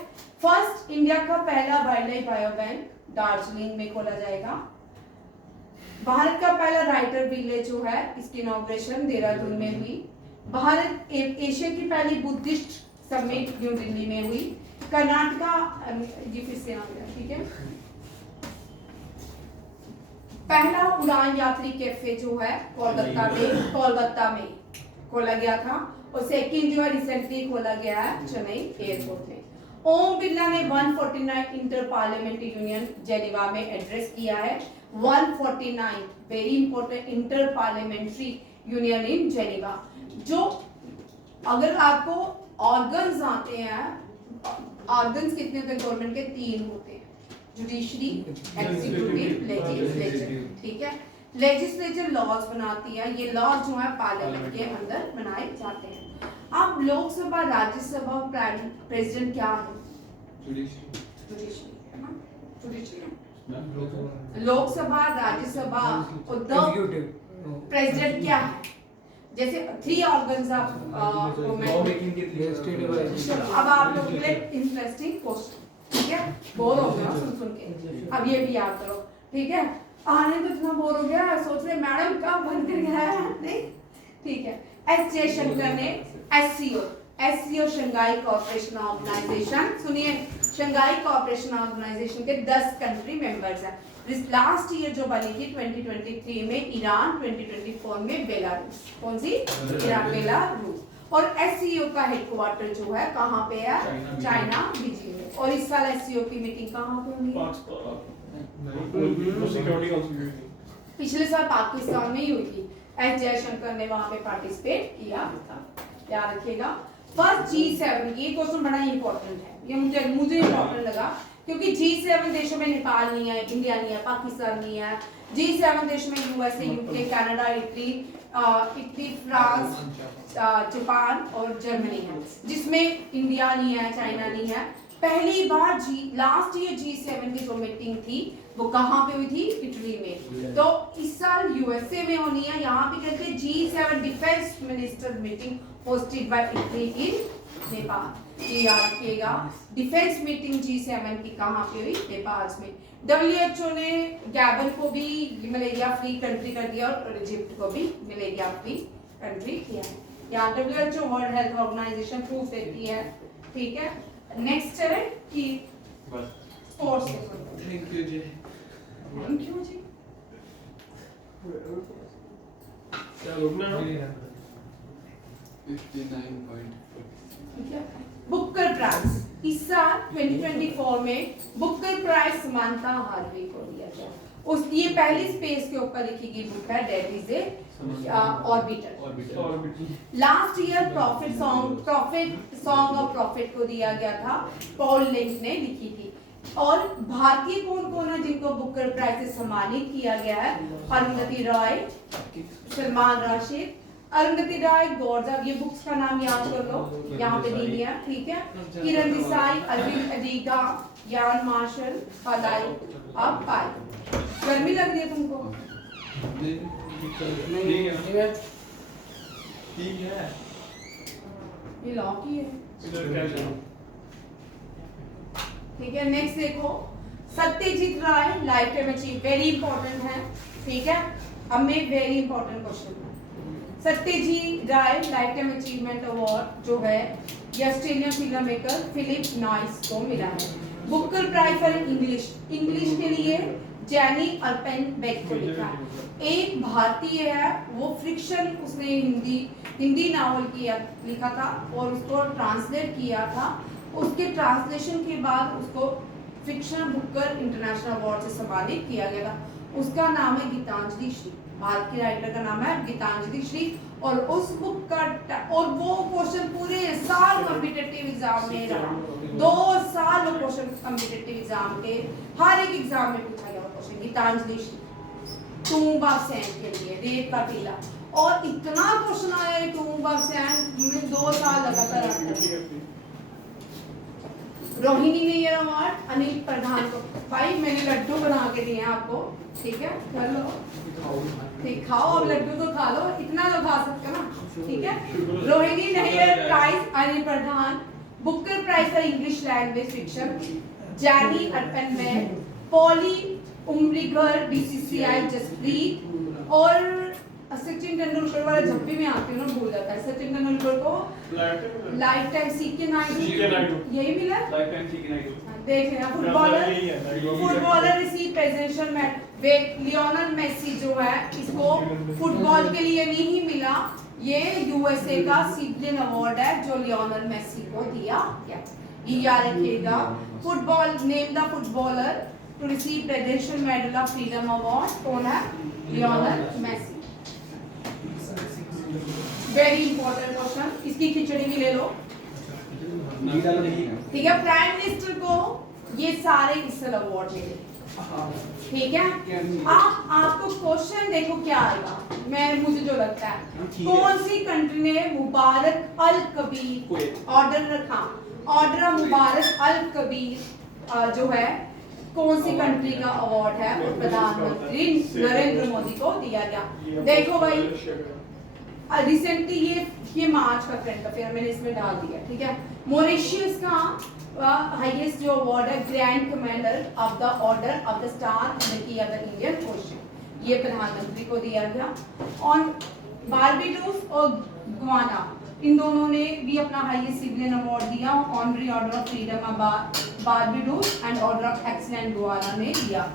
फर्स्ट, इंडिया का पहला wild life bio bank Darjeeling में खोला जाएगा। भारत का पहला राइटर विलेज जो है, इसकी इनॉग्रेशन देहरादून में हुई। भारत एशिया की पहली बुद्धिस्ट समिट न्यू दिल्ली में हुई। कर्नाटका, ये फिर से आ गया, ठीक है। पहला उड़ान यात्री कैफे जो है कोलकाता में खोला गया था, और सेकंड जो है रिसेंटली खोला गया है चेन्नई एयरपोर्ट में। ओम बिरला ने 149 इंटर पार्लियामेंट्री यूनियन जेनेवा में एड्रेस किया है। 149 very important inter parliamentary union in Geneva. जो अगर आपको ऑर्गन्स आते हैं, ऑर्गन्स कितने होते हैं गवर्नमेंट के, 3 होते हैं, जुडिशरी, एग्जीक्यूटिव, लेजिस्लेचर, ठीक है। लेजिस्लेचर लॉज बनाती है, ये लॉज जो है पार्लियामेंट के अंदर बनाए जाते हैं। अब लोकसभा, राज्यसभा, प्रेसिडेंट क्या है, जुडिशरी, लोकसभा, राज्यसभा और प्रेसिडेंट क्या है, जैसे 3 ऑर्गन्स ऑफ गवर्नमेंट। अब आप लोगों के लिए इंटरेस्टिंग क्वेश्चन, ठीक है, बोर हो गया सुन के, अब ये भी याद करो, ठीक है। आने तो इतना बोर हो गया, सोच रहे मैडम कब बंद कर गया है, नहीं, ठीक है। एस जयशंकर ने एससीओ शंघाई कोऑपरेशन ऑर्गेनाइजेशन, सुनिए, शंघाई कोऑपरेशन ऑर्गेनाइजेशन के 10 कंट्री मेंबर्स हैं। लास्ट ईयर जो बनी थी 2023 में ईरान, 2024 में बेलारूस, कौन सी, ईरान, बेलारूस। और एससीओ का हेडक्वार्टर जो है कहाँ पे है, चाइना, बीजिंग में। और इस साल एससीओ की मीटिंग कहाँ पे हुई, पिछले साल पाकिस्तान में ही हुई थी। एस जयशंकर ने वहां पे पार्टिसिपेट किया था, याद रखिएगा। फर्स्ट G7, ये क्वेश्चन बड़ा इंपॉर्टेंट है, ये मुझे इंपॉर्टेंट लगा, क्योंकि G7 देशों में नेपाल नहीं है, इंडिया नहीं है, पाकिस्तान नहीं है। G7 देश में USA, UK, Canada, Italy, France, Japan और जर्मनी है, जिसमें इंडिया नहीं है, चाइना नहीं है। पहली बार लास्ट ईयर G7 की जो मीटिंग थी वो कहाँ पे हुई थी, इटली में। तो इस साल यूएसए में होनी है। यहाँ पे कहते हैं G7 defence minister meeting hosted by Italy इन नेपाल, ये याद रखिएगा। डिफेंस मीटिंग G7 की कहाँ पे हुई, नेपाल में। WHO ने गैबन को भी मलेरिया फ्री कंट्री कर दिया और इजिप्ट को भी मलेरिया फ्री कंट्री किया है। या WHO world health organisation proof देती है, ठीक है। नेक्स्ट है कि बस स्पोर्ट्स थैंक यू जी। थैंक यू जी। क्या रुकना है 59.4 ठीक है। बुकर प्राइज इस साल 2024 में बुकर प्राइज समानता हार्वे को दिया गया। उस ये पहली स्पेस के ऊपर लिखी गई बुक है, that is a orbiter. Last year Prophet Song of Prophet को दिया गया था, पॉल लिंक ने लिखी थी। और भारतीय कौन कौन है जिनको बुकर प्राइज से सम्मानित किया गया है? अरुंधति रॉय, सलमान राशिद, अरुंधति राय, गौरव, ये बुक्स का नाम याद कर लो, यहाँ पे दी गया, ठीक है। किरण देसाई, अरविंद अजीगा, यान मार्शल, पलाई, अब पाई। गर्मी लग रही है तुमको? ठीक है ये लॉ की है, इधर क्या चलो ठीक है। नेक्स्ट देखो, Satyajit Ray life time achieve, very important है, ठीक है। अब में वेरी इंपॉर्टेंट क्वेश्चन है। Satyajit Ray life time achievement award जो है ये Australian film maker Phillip Noyce को मिला है। बुकर प्राइज फॉर इंग्लिश के लिए जैनी अर्पेन बेक को लिखा है। एक भारतीय है, वो फ्रिक्शन उसने हिंदी नावल किया लिखा था और उसको ट्रांसलेट किया था। उसके ट्रांसलेशन के बाद उसको फिक्शन बुकर इंटरनेशनल अवार्ड से सम्मानित किया गया था। उसका नाम है गीतांजलि श्री, भारत के राइटर का नाम है गीतांजलि श्री। और उस बुक का और वो क्वेश्चन पूरे साल कॉम्पिटिटिव एग्जाम में रहा, 2 साल वो क्वेश्चन कॉम्पिटिटिव एग्जाम के हर एक एग्जाम में पूछा गया क्वेश्चन। गीतांजलि श्री, टूम्बा सैन के लिए, रेत का टीला, और इतना क्वेश्चन आया है टूम्बा सैन में 2 साल लगातार आता है। रोहिणी ने ये अवार्ड अनिल प्रधान को, भाई मैंने लड्डू बना के दिए हैं आपको, ठीक है, कर लो, ठीक, खाओ अब लड्डू तो खा लो, इतना तो खा सकते ना, ठीक है। Rohini Nayyar prize Anil Pradhan, Booker prize for English language fiction Jenny Erpenbeck, Polly Umrigar BCCI Jasprit, और सचिन तेंदुलकर वाला जब भी मैं आती हूँ ना भूल जाता है। सचिन तेंदुलकर को लाइफ टाइम सीके नायडू यही मिला, लाइफ टाइम सीके नायडू देख रहे हैं। फुटबॉलर रिसीव प्रेजेंटेशन में लियोनेल मेसी जो है, इसको फुटबॉल के लिए नहीं मिला, ये यूएसए का सिबलिन अवार्ड है जो लियोनेल मेसी को दिया गया। ये याद रखिएगा। Football name the footballer to receive presidential medal of freedom award कौन है? Lionel Messi. Very important question, इसकी खिचड़ी भी ले लो, ठीक है। प्राइम मिनिस्टर को ये सारे इसल अवार्ड मिले, ठीक है। आपको क्वेश्चन देखो क्या आएगा, मुझे जो लगता है, कौन सी कंट्री ने मुबारक अल कबीर ऑर्डर रखा? ऑर्डर ऑफ मुबारक अल कबीर जो है कौन सी कंट्री का अवार्ड है? और प्रधानमंत्री नरेंद्र मोदी को दिया गया। देखो भाई, रिसेंटली ये मार्च का करंट अफेयर मैंने इसमें डाल दिया, ठीक है। मॉरिशस का हाईएस्ट जो अवार्ड है grand commander of the order of the star की अदर इंडियन ओशन, ये प्रधानमंत्री को दिया गया। और बारबाडोस और गुयाना, इन दोनों ने भी अपना हाईएस्ट सिविलियन अवार्ड दिया। Honorary order of freedom of Barbados and order of excellence Guyana ने दिया।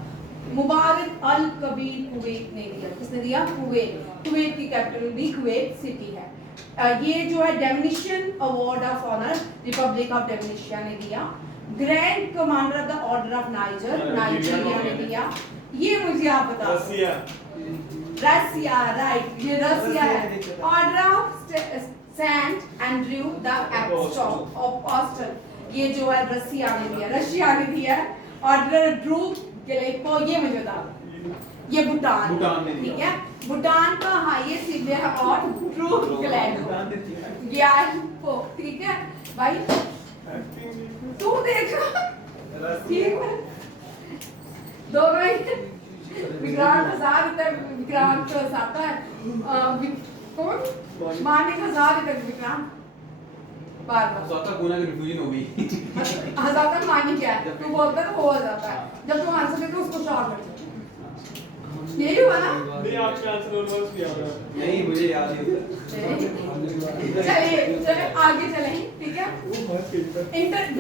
मुबारक अल कबीर कुवैत ने दिया। किसने दिया? कुवैत। कुवैत की कैपिटल भी कुवैत सिटी है। ये जो है Dominica award of honour republic of Dominica ने दिया। Grand commander of the order of Nigeria ने दिया। ये मुझे आप बताओ। रसिया, राइट, ये रसिया है। Order of Saint Andrew the एपिस्कोप ऑफ ऑस्टन, ये जो है रसिया ने दिया। ऑर्डर ड्रूप गलेपो, ये मुझे बताओ, ये भूटान ने दिया, ठीक है। भूटान का highest civilian award Druk Gyalpo Gyalpo, ठीक है भाई। तू देख ठीक है, दोनों विक्रांत विक्रांत हंसाता है, कौन मारने का हंसा देता विक्रांत बार बार। गुना की रिफ्यूजन हो गई। हंसाता मानी क्या है? तू बोलता है तो वो हो जाता है, जब तू आंसर देता है उसको शॉर्ट कर देता है। यही हुआ ना? नहीं आपके आंसर ऑलमोस्ट किया होगा। नहीं मुझे याद नहीं होता चलिए चलिए आगे चलें, ठीक है।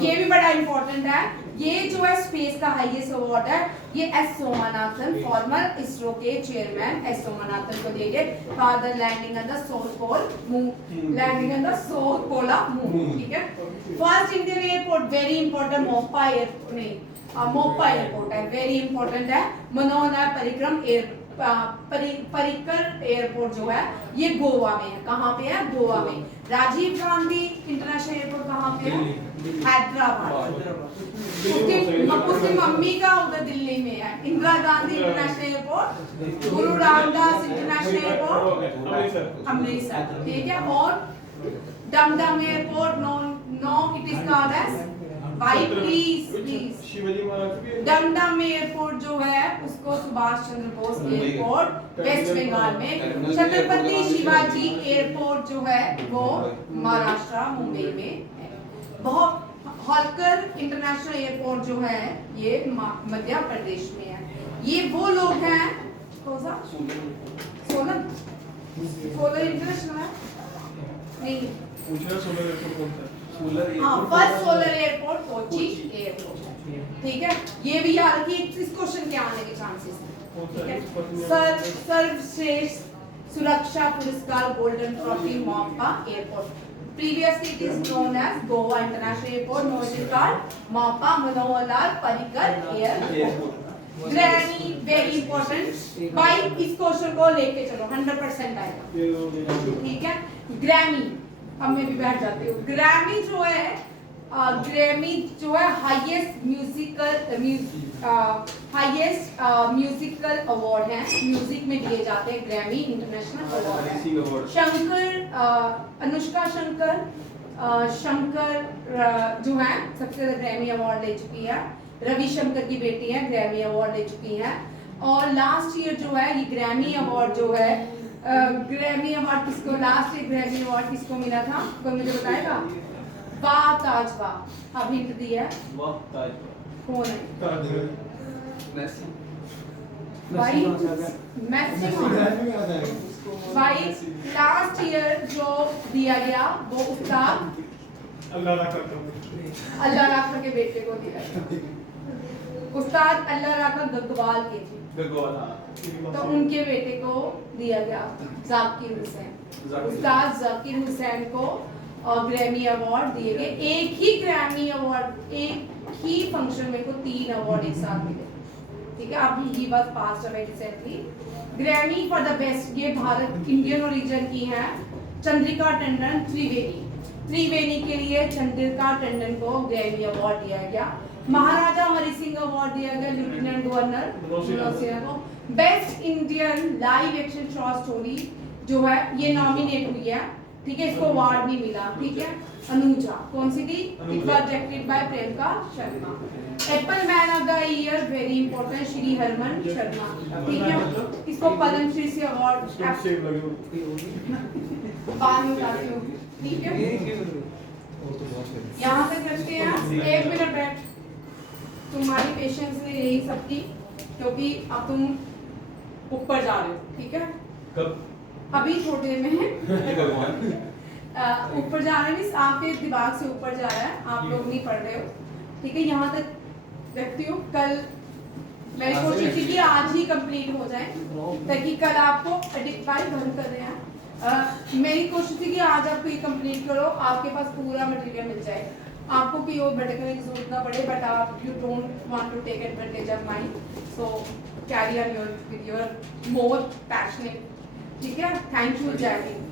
ये भी बड़ा इंपॉर्टेंट है। ये जो है स्पेस का हाईएस्ट अवार्ड है, ये एस सोमनाथन फॉर्मर इसरो के चेयरमैन एस सोमनाथन को दिए गए for the landing on the south pole moon, landing on the south polar moon, ठीक है। First Indian airport very important Mopa airport नहीं, मोपा एयरपोर्ट है, वेरी इंपॉर्टेंट है। मनोहर परिक्रम परिकर एयरपोर्ट जो है ये गोवा में है। कहाँ पे है? गोवा में। राजीव गांधी इंटरनेशनल एयरपोर्ट कहाँ पे है? हैदराबाद। उसकी मम्मी का उधर दिल्ली में है। इंदिरा गांधी इंटरनेशनल एयरपोर्ट, गुरु रामदास इंटरनेशनल एयरपोर्ट अमृतसर, ठीक है। और Dum Dum airport no it is called as भाई प्लीज शिवाजी महाराज भी डमडम एयरपोर्ट जो है उसको सुभाष चंद्र बोस एयरपोर्ट वेस्ट बंगाल में, छत्रपति शिवाजी एयरपोर्ट जो है वो महाराष्ट्र मुंबई में है। बहुत होलकर इंटरनेशनल एयरपोर्ट जो है ये मध्य प्रदेश में है। ये वो लोग हैं, कौन सा? सोलन इंटरनेशनल है नहीं, पूछना सोलर एयरपोर्ट कौन सा है? सोलर हाँ, first solar airport Kochi airport, ठीक है। ये भी याद रखिए, इस क्वेश्चन के आने के चांसेस हैं, ठीक है। सर्वश्रेष्ठ सुरक्षा पुरस्कार golden trophy Mopa airport, previously it is known as Goa International Airport, now it is called Mopa Manohar Parrikar Airport. Grammy very important भाई, इस क्वेश्चन को लेके चलो 100% आएगा, ठीक है। ग्रैमी, अब मैं भी बैठ जाती हूँ। ग्रैमी जो है हाईएस्ट म्यूजिकल अवार्ड है, म्यूजिक में दिए जाते हैं। ग्रैमी इंटरनेशनल अवार्ड है। अनुष्का शंकर जो है सबसे ज्यादा ग्रैमी अवार्ड ले चुकी है। रविशंकर की बेटी है, ग्रैमी अवार्ड ले चुकी है। और लास्ट ईयर जो है ये ग्रैमी अवार्ड जो है, ग्रैमी अवार्ड किसको, लास्ट ईयर ग्रैमी अवार्ड किसको मिला था? कोई मुझे बताएगा? वाह ताज वाह, अब हिंट दिया है, कौन है भाई? मैसी भाई। लास्ट ईयर जो दिया गया वो उस्ताद अल्लाह राखा के बेटे को दिया गया। उस्ताद अल्लाह राखा गगवाल के थे, तो उनके बेटे को दिया गया जाकिर हुसैन। उस्ताद जाकिर हुसैन को ग्रैमी अवार्ड दिए गए। एक ही ग्रैमी अवार्ड, एक ही फंक्शन में को 3 अवार्ड एक साथ मिले, ठीक है। अभी ही बात past recently. Grammy for the best ये भारत इंडियन ओरिजिन की है। चंद्रिका टंडन त्रिवेणी के लिए चंद्रिका टंडन को ग्रैमी अवार्ड दिया गया। महाराजा हरि सिंह अवार्ड दिया गया लेफ्टिनेंट गवर्नर नौसेना को। Best Indian live action short story जो है ये नॉमिनेट हुई है, ठीक है। इसको अवार्ड नहीं मिला, ठीक है। अनुजा कौन सी थी? It was directed by Priyanka Sharma. Apple man of the year very important Shri Harman Sharma, ठीक है। इसको पद्मश्री से अवार्ड बाद में बताती हूँ, ठीक है। यहाँ तक रखते हैं, 1 मिनट बैठ। तुम्हारी पेशेंस ने यही सबकी, क्योंकि अब तुम ऊपर जा रहे हो, ठीक है। कब? अभी थोड़ी देर में है ऊपर जा रहे हैं, आपके दिमाग से ऊपर जा रहा है, आप लोग नहीं पढ़ रहे हो, ठीक है। यहाँ तक रखती हूँ। कल मैं कोशिश की कि आज ही कंप्लीट हो जाए, ताकि कल आपको एडिक्टाई बंद कर रहे हैं। मेरी कोशिश थी कि आज आप ये कंप्लीट करो, आपके पास पूरा मटेरियल मिल जाए, आपको कोई और भटकने की जरूरत ना पड़े। बट आप you don't want to take advantage of mind, so carry on your with your more passionate, ठीक है। थैंक यू जय हिंद।